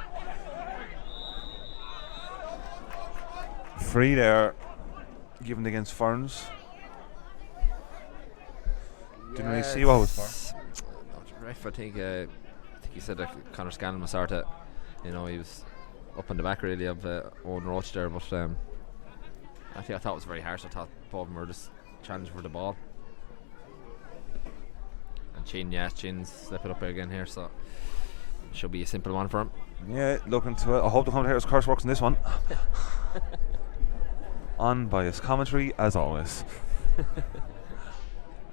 Free there, given against Ferns. Didn't really see what it was for. Ref, I think he said that Conor Scanlon was sort of, he was up in the back really of Owen Roach there, but I thought it was very harsh. I thought both of them were just challenging for the ball. And Chin's slipping up again here, so it should be a simple one for him. Yeah, looking to it. I hope the commentator's curse works in this one. Unbiased commentary as always.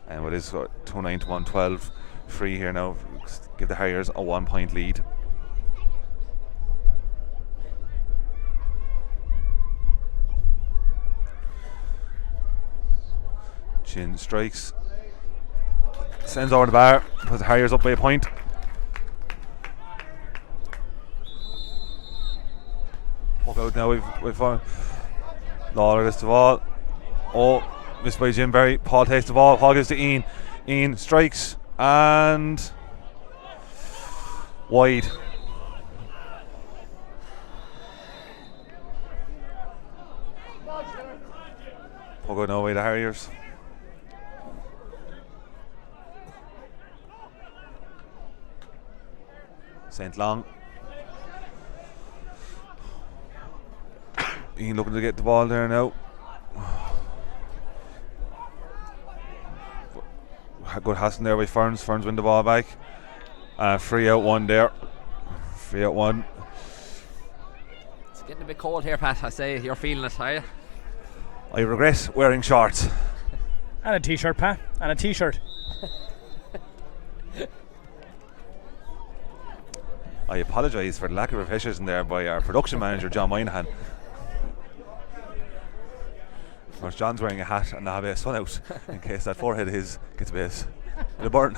And what is 2-9 to 112 free here now. Give the Harriers a 1 point lead. Chin strikes. Sends over the bar. Puts the Harriers up by a point. Walk out now. We've found Lawler gets the ball. Oh, missed by Jim Berry. Paul takes the ball. Paul gives to Ian. Ian strikes and wide. Pull out now by the Harriers. St. Long. Ian looking to get the ball there now. Good hassle there by Ferns. Ferns win the ball back. Free out one there. Free out one. It's getting a bit cold here, Pat. I say you're feeling it, are you? I regret wearing shorts. And a t-shirt, Pat. And a t-shirt. I apologise for the lack of professionalism there by our production manager John Moynihan. Of course, John's wearing a hat and have a sun out in case that forehead of his gets a bit of a burn.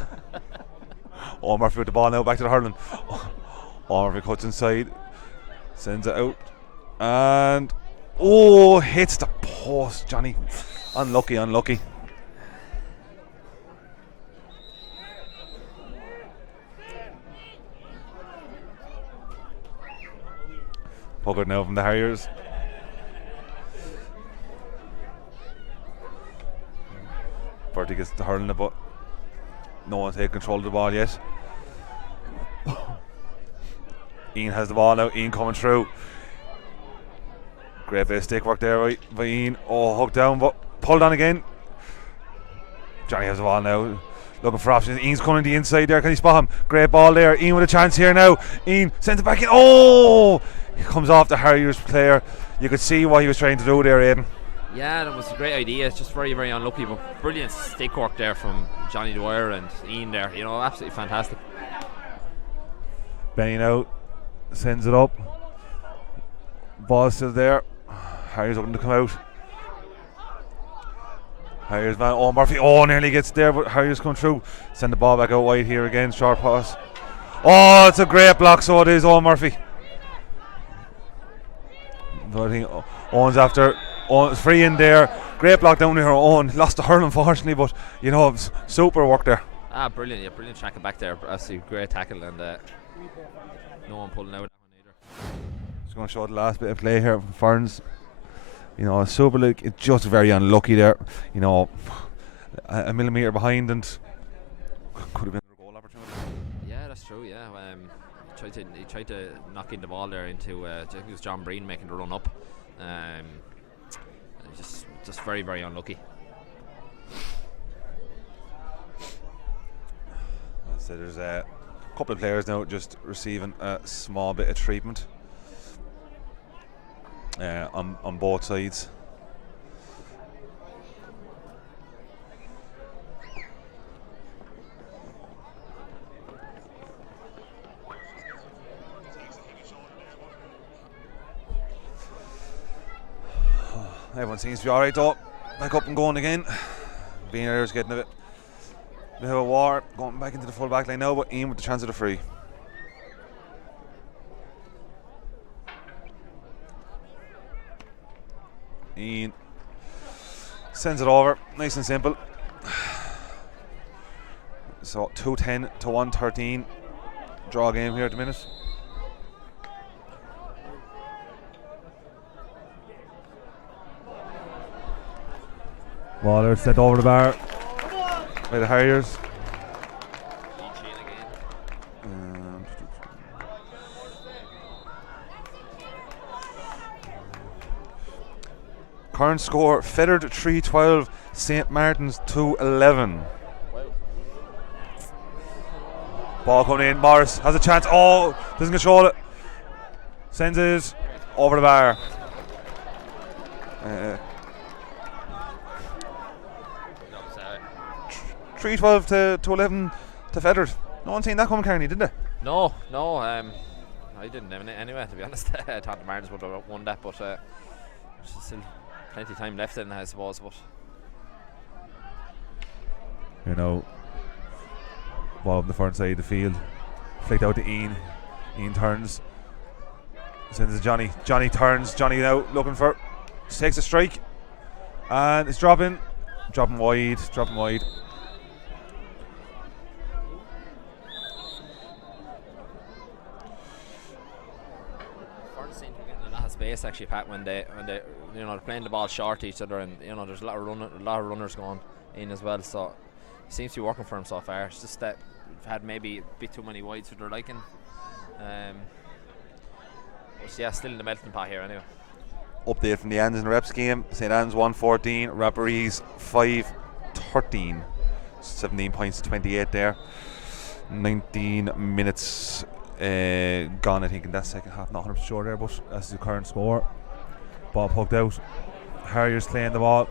Murphy with the ball now, back to the hurling. Murphy cuts inside, sends it out, and hits the post. Johnny, unlucky. Puck out now from the Harriers. Bertie gets the hurling, but no one take control of the ball yet. Ian has the ball now. Ian coming through. Great bit of stick work there by Ian. Hooked down, but pulled on again. Johnny has the ball now. Looking for options. Ian's coming to the inside there. Can he spot him? Great ball there. Ian with a chance here now. Ian sends it back in. He comes off the Harriers player. You could see what he was trying to do there, Aiden. Yeah, that was a great idea. It's just very, very unlucky, but brilliant stick work there from Johnny Dwyer and Ian there. You know, absolutely fantastic. Benning out, sends it up. Ball still there. Harriers looking to come out. Harriers man, oh Murphy, oh nearly gets there, but Harriers come through. Send the ball back out wide here again, short pass. Oh, it's a great block, so it is, oh Murphy. But I think Owen's after, Owen's free in there. Great block down here, Owen. Lost the hurl unfortunately, but you know, super work there. Brilliant, yeah, brilliant tracking back there. Absolutely great tackle, and no one pulling out that one either. Just going to show the last bit of play here from Ferns. You know, Super League, it's just very unlucky there. You know, a millimetre behind and could have been a goal opportunity. Yeah, that's true. Yeah, he tried to knock in the ball there into. I think it was John Breen making the run up. Just very, very unlucky. So there's a couple of players now just receiving a small bit of treatment on both sides. Everyone seems to be alright though. Back up and going again. Being Harriers getting a bit of a war, going back into the full back line now, but Ian with the chance of the free. Ian sends it over, nice and simple. So 2-10 to 1-13. Draw game here at the minute. Waller sent over the bar by the Harriers. Current score: Fettered 3-12, St Martin's 2-11. Ball coming in, Morris has a chance. Oh, doesn't control it. Sends it over the bar. 3-12 to 11 to Fettered. No one seen that coming, Carney, did they? No, I didn't anyway, to be honest. I thought the Martins would have won that, but there's still plenty of time left in, I suppose. But you know, ball on the front side of the field, flicked out to Ian. Ian turns, sends it to Johnny. Johnny turns. Johnny now looking for, takes a strike, and it's dropping wide. Space actually, Pat, when they you know, they're playing the ball short to each other, and you know there's a lot of runners going in as well, so it seems to be working for him so far. It's just that we've had maybe a bit too many wides for their liking. But yeah, still in the melting pot here anyway. Update from the Aidans and Reps game. St Anne's 1-14, Rapparees 5-13. 17 points to 28 there. 19 minutes gone, I think, in that second half. Not 100% sure there, but that's the current score. Ball poked out. Harriers playing the ball.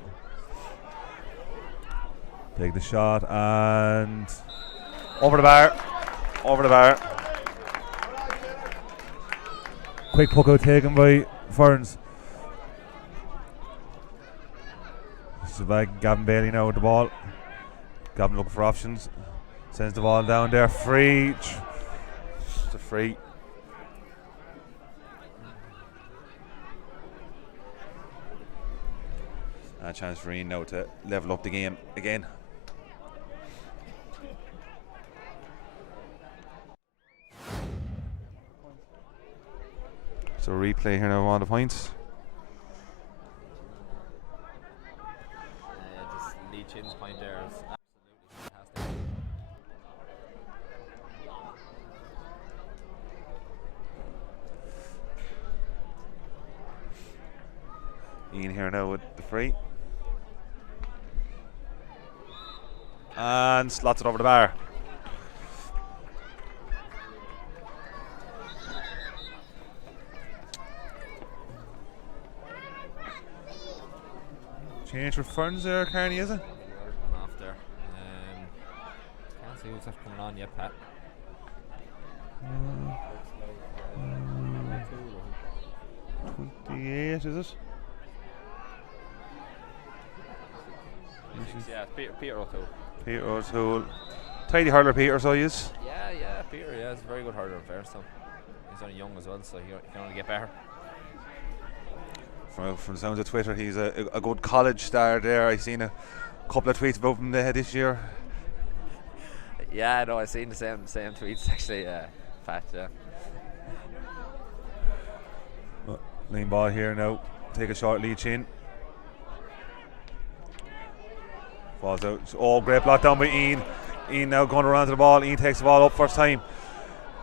Take the shot and over the bar. Quick puck out taken by Ferns. This is back. Gavin Bailey now with the ball. Gavin looking for options. Sends the ball down there. Free. It's a free. A chance for Ian now to level up the game again. So replay here now on the points. Just Lee Chin's point there is absolutely fantastic. Ian here now with the free. And slots it over the bar. Change for Ferns there, Carney, is it? Off there. Can't see who's actually coming on yet, Pat. 28, is it? Yeah, Peter O'Toole. Peter O'Toole. Tidy hurler, Peter, so he is. Yeah, Peter, yeah, he's a very good hurler in fairness. So he's only young as well, so he can only get better. From the sounds of Twitter, he's a good college star there. I've seen a couple of tweets about him this year. Yeah, no, I've seen the same tweets actually. Pat, yeah. Lean ball here now. Take a short lead in. Falls out. Oh, great block down by Ian. Ian now going around to the ball. Ian takes the ball up first time.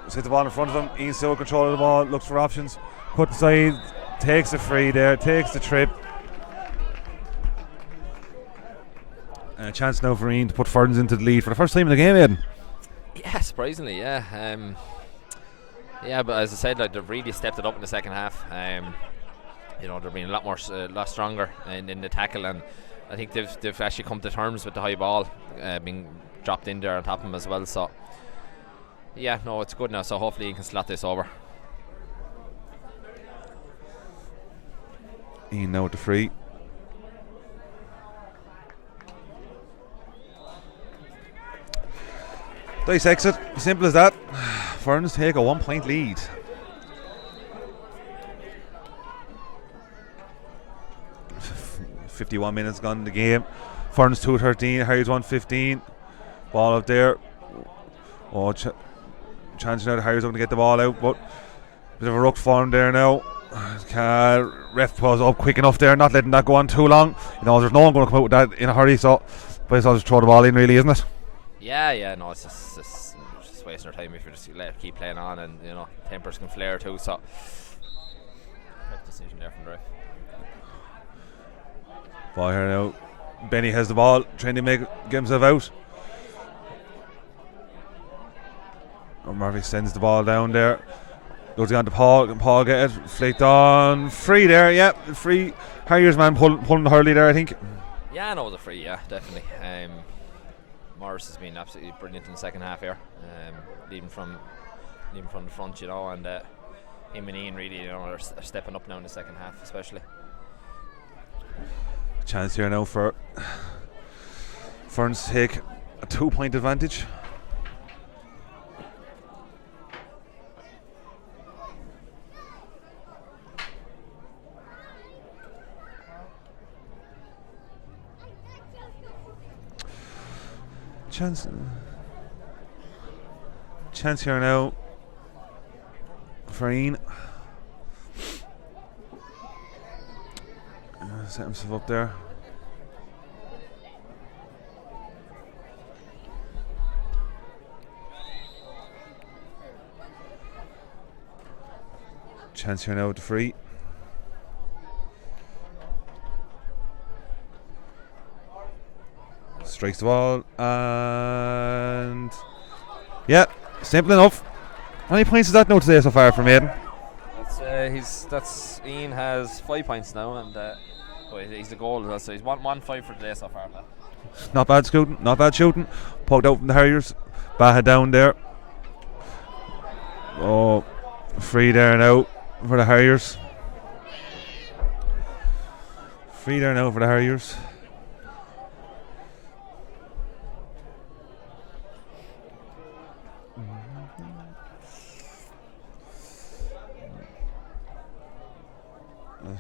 Hits the ball in front of him. Ian still control of the ball. Looks for options. Cut inside. Takes the free there. Takes the trip. And a chance now for Ian to put Ferns into the lead for the first time in the game, Aidan. Yeah, surprisingly, yeah. Yeah, but as I said, like, they've really stepped it up in the second half. You know, they're being a lot stronger in the tackle, and I think they've actually come to terms with the high ball being dropped in there on top of them as well. So yeah, no, it's good now. So hopefully he can slot this over. Ian now with the free. Nice exit, simple as that. Ferns take a 1 point lead. .51 minutes gone in the game. Ferns 2-13, Harriers 1-15. Ball up there. Oh, chance now the Harriers are going to get the ball out, but bit of a ruck form there now. Ref was up quick enough there, not letting that go on too long. You know, there's no one going to come out with that in a hurry, so but it's all just throw the ball in, really, isn't it? Yeah, no, it's just wasting our time if you just keep playing on, and you know, tempers can flare too. So, correct decision there from the ref. Ball here now. Benny has the ball, trying to get himself out. Oh, Murphy sends the ball down there. Goes on to Paul. Can Paul get it? Flicked on. Free there, yeah. Free. Harriers man pulling the hurley there, I think. Yeah, no, it was a free, yeah, definitely. Morris has been absolutely brilliant in the second half here, leading from the front, you know, and him and Ian really, you know, are stepping up now in the second half, especially. Chance here now for Ferns to take a 2 point advantage. Chance here now for Ian. Set himself up there. Chance here now with the free. Strikes the ball, and yeah, simple enough. How many points is that now today so far from Aidan? That's Ian has 5 points now, and he's the goal as well, so he's 1-5 for today so far. Not bad scooting, not bad shooting. Poked out from the Harriers. Baha down there. Oh, free there now for the Harriers. Free there now for the Harriers.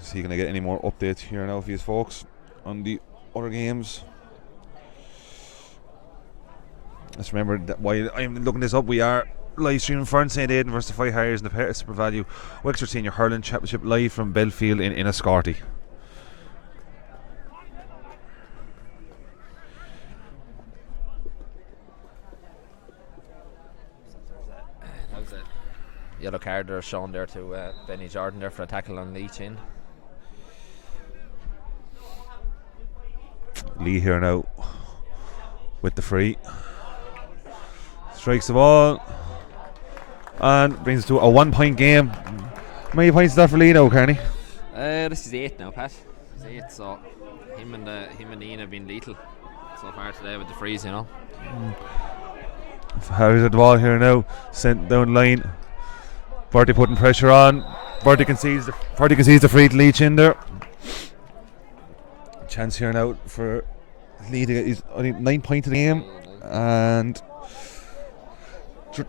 Is he going to get any more updates here now for you folks on the other games? Let's remember that while I'm looking this up, we are live streaming Ferns St. Aidan versus the Faythe Harriers in the Pettit SuperValu Wexford Senior Hurling Championship live from Bellefield in Enniscorthy. Yellow card there shown there to Benny Jordan there for a tackle on Lee Chin. Lee here now with the free. Strikes the ball and brings it to a 1 point game. How many points is that for Lee now, Kearney? This is 8 now, Pat. It's 8, so him and Ian have been lethal so far today with the freeze, you know. Harry's at the ball here now, sent down the line. Bertie putting pressure on. Bertie concedes the free to Leach in there. Chance here now for leading. He's I think 9 points in the game and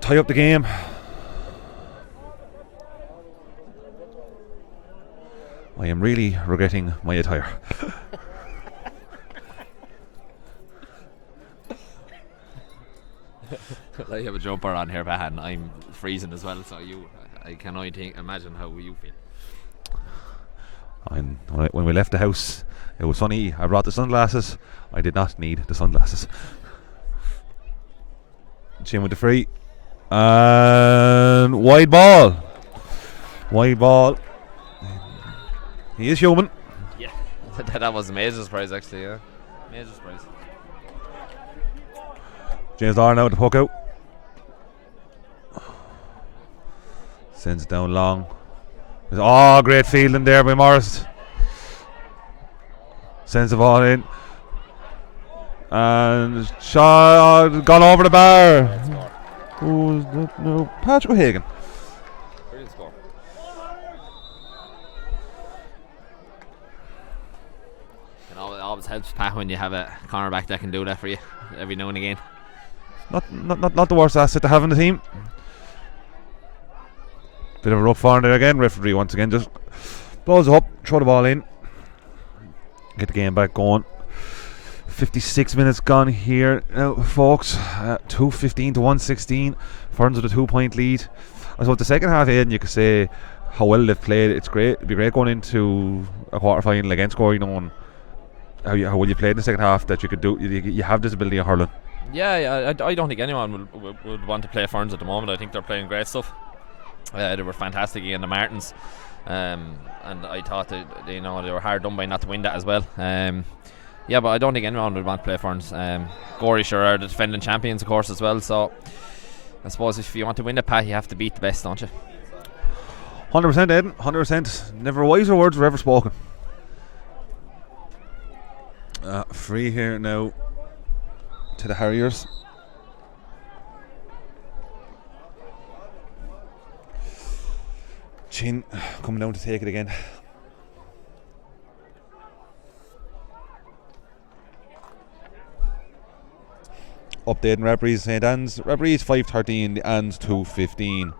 tie up the game. I am really regretting my attire. I have a jumper on here, Pat, and I'm freezing as well. So I can only imagine how you feel. When we left the house, it was sunny. I brought the sunglasses. I did not need the sunglasses. Chin with the free. And wide ball. He is human. Yeah, that was a major surprise, actually. Yeah, major surprise. James Lawler now with the puck out. Sends it down long. Oh, great fielding there by Morris. Sends the ball in. And shot gone over the bar. Who's that? No, Patrick O'Hagan. Brilliant score. It always helps, Pat, when you have a cornerback that can do that for you every now and again. Not the worst asset to have in the team. Bit of a rough on there again. Referee once again just blows it up, throw the ball in, get the game back going. 56 minutes gone here now, folks. 2:15 to 1:16. Ferns with a 2-point lead. I suppose the second half, Aidan, you could say how well they've played. It's great. It'd be great going into a quarter final against Corey, knowing how well you played in the second half. That you could do. You have this ability of hurling. Yeah, I don't think anyone would want to play Ferns at the moment. I think they're playing great stuff. They were fantastic again, the Martins, and I thought that they were hard done by not to win that as well. Yeah, but I don't think anyone would want to play Ferns. Gorey sure are the defending champions, of course, as well. So I suppose if you want to win the Pat, you have to beat the best, don't you? 100%, Aidan. 100%. Never wiser words were ever spoken. Free here now to the Harriers. Chin coming down to take it again. Updating referees, St. Anne's referees 5:13, the Anne's 2:15.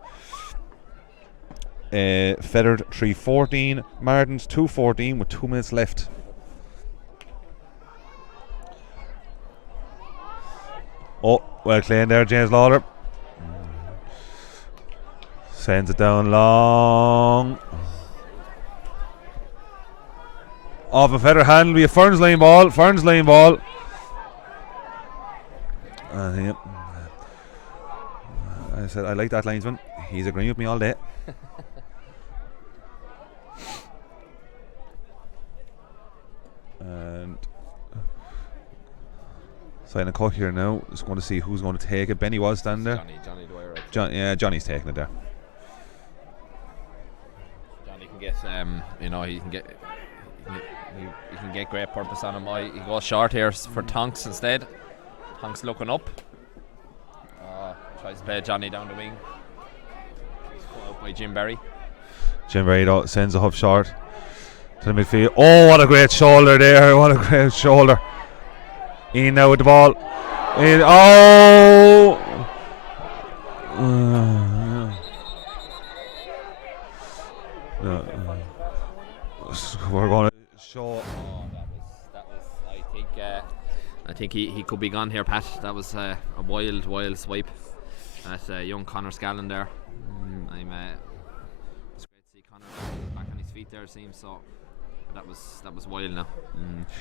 Feathered 3:14, Martins 2:14 with 2 minutes left. Oh, well playing there, James Lawler. Sends it down long. Off a feather hand will be a Ferns lane ball. Yep. I said I like that linesman. He's agreeing with me all day. And sign a cut here now. Just going to see who's going to take it. Benny was standing there. Johnny Dwyer. Johnny's taking it there. Johnny can get, he can get great purpose on him. He goes short here for Tonks instead. Tonks looking up. Tries to play Johnny down the wing. He's caught up by Jim Berry. Jim Berry sends a hop short to the midfield. Oh, what a great shoulder there. In now with the ball. We're going to show. I think he could be gone here, Pat. That was a wild swipe at young Connor Scallon there. It's great to see Connor back on his feet there, it seems. So that was wild now.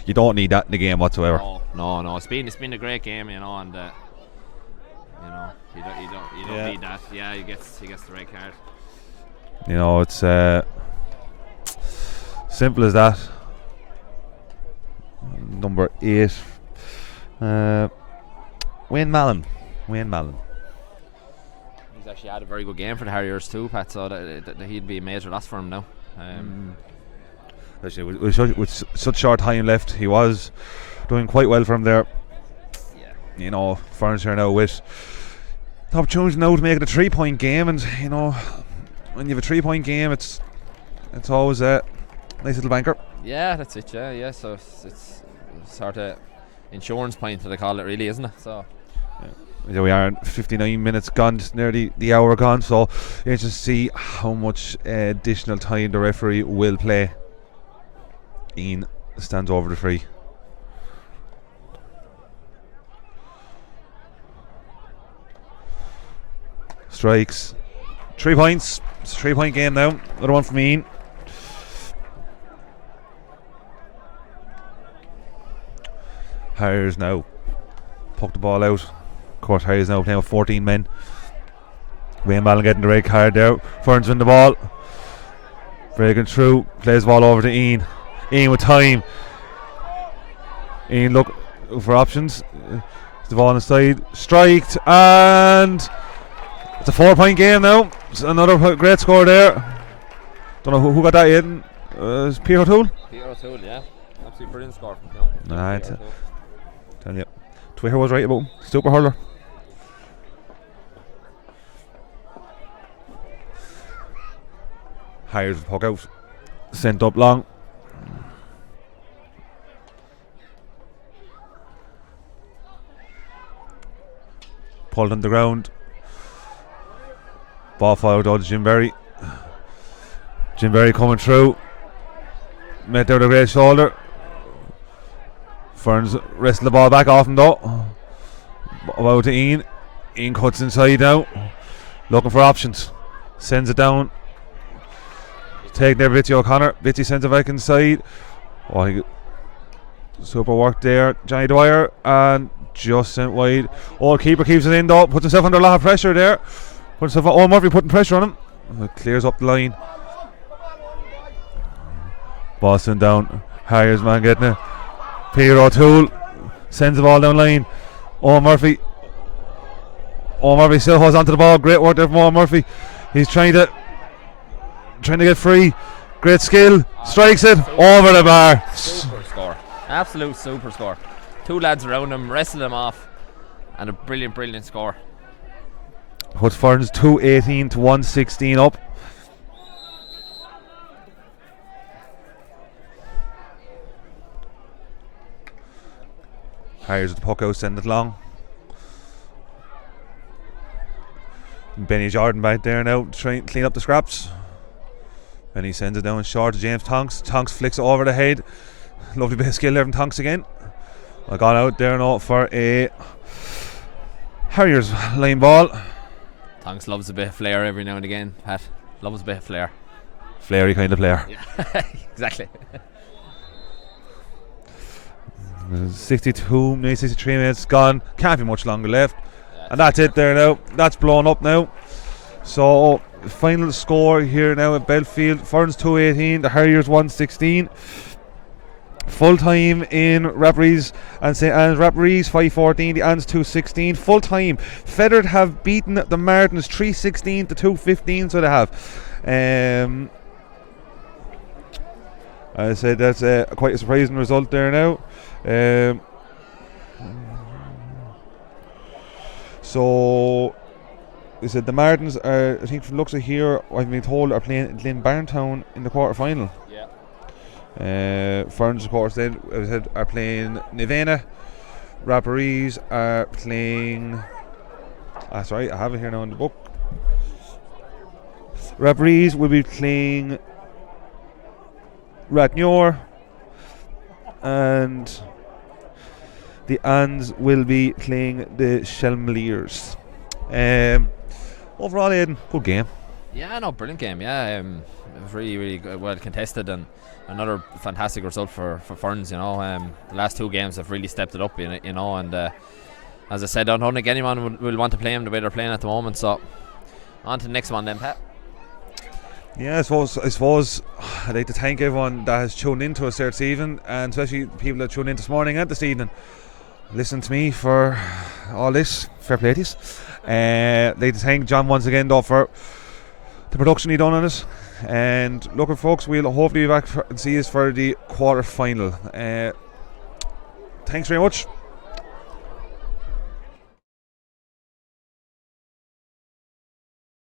You don't need that in the game whatsoever. No. It's been a great game, and you don't need that. Yeah, he gets the red card. It's simple as that. Number 8, Wayne Mallon. He's actually had a very good game for the Harriers too, Pat. So that he'd be a major loss for him now. Especially with such short time left. He was doing quite well for him there. Yeah. You know, Ferns here now with the opportunity now to make it a 3-point game, and you know, when you have a 3-point game, it's always a nice little banker. Yeah, that's it. Yeah. So it's sort of insurance point that they call it, really, isn't it? So. There we are, 59 minutes gone, nearly the hour gone, so you just see how much additional time the referee will play. Ian stands over the free. Strikes. 3 points. It's a 3-point game now. Another one from Ian. Harriers now puck the ball out. Of course, Harriers now playing with 14 men. Wayne Mallon getting the red card there. Ferns win the ball. Breaking through. Plays the ball over to Ian. Ian with time. Ian look for options. The ball on the side. Striked. And it's a 4-point game now. It's another great score there. Don't know who got that in. It's Peter O'Toole? Peter O'Toole, yeah. Absolutely brilliant score from him. Nah, tell you. Twitter was right about him. Super hurler. Harriers the puck out. Sent up long. Pulled on the ground. Ball followed out to Jim Berry. Jim Berry coming through. Met there with a great shoulder. Ferns wrestled the ball back off him though. About to Ian. Ian cuts inside now. Looking for options. Sends it down. Taking there Bitty O'Connor. Bitty sends it back inside. Super work there. Johnny Dwyer. And just sent wide. Old keeper keeps it in though. Puts himself under a lot of pressure there. Owen Murphy putting pressure on him. It clears up the line. Boston down. Harriers man getting it. Peter O'Toole sends the ball down line. Owen Murphy still holds onto the ball. Great work there from Owen Murphy. He's trying to get free. Great skill. Strikes it over the bar. Super score. Absolute super score. 2 lads around him, wrestled him off, and a brilliant score. Puts Ferns 218 to 116 up. Harriers with the puck out, send it long. Benny Jordan back there now, trying to clean up the scraps. Benny sends it down short to James Tonks. Tonks flicks it over the head. Lovely bit of skill there from Tonks again. I got out there now for a Harriers line ball. Tonks loves a bit of flair every now and again, Pat. Loves a bit of flair. Flairy kind of player. Yeah, exactly. 62, nearly 63 minutes gone. Can't be much longer left. And that's it there now. That's blown up now. So, final score here now at Bellefield. Ferns 218, the Harriers 116. Full time in Rapparees and St Anne's. Rapparees 514, the Anne's 216. Full time, Fethard have beaten the Martins 316 to 215, so they have. I said that's quite a surprising result there now. So they said the Martins are, I think from looks of here, I've been told, are playing Glenbarntown in the quarter final. Yeah. Ferns, of course, then as I said, are playing Nevena. Rapparees are playing. Sorry, I have it here now in the book. Rapparees will be playing Ratnure, and the Anns will be playing the Shelmliers. Overall, Aidan, good game. Yeah, no, brilliant game. Yeah, it was really good, well contested, and another fantastic result for Ferns. You know, the last 2 games have really stepped it up. You know, and as I said, I don't think anyone will want to play them the way they're playing at the moment. So, on to the next one then, Pat. Yeah, I suppose I'd like to thank everyone that has tuned into us there this evening, and especially people that tuned in this morning and this evening. Listen to me for all this. Fair play to you. I'd like to thank John once again though for the production he done on it. And looking, folks, we'll hopefully be back and see you for the quarter final. Thanks very much.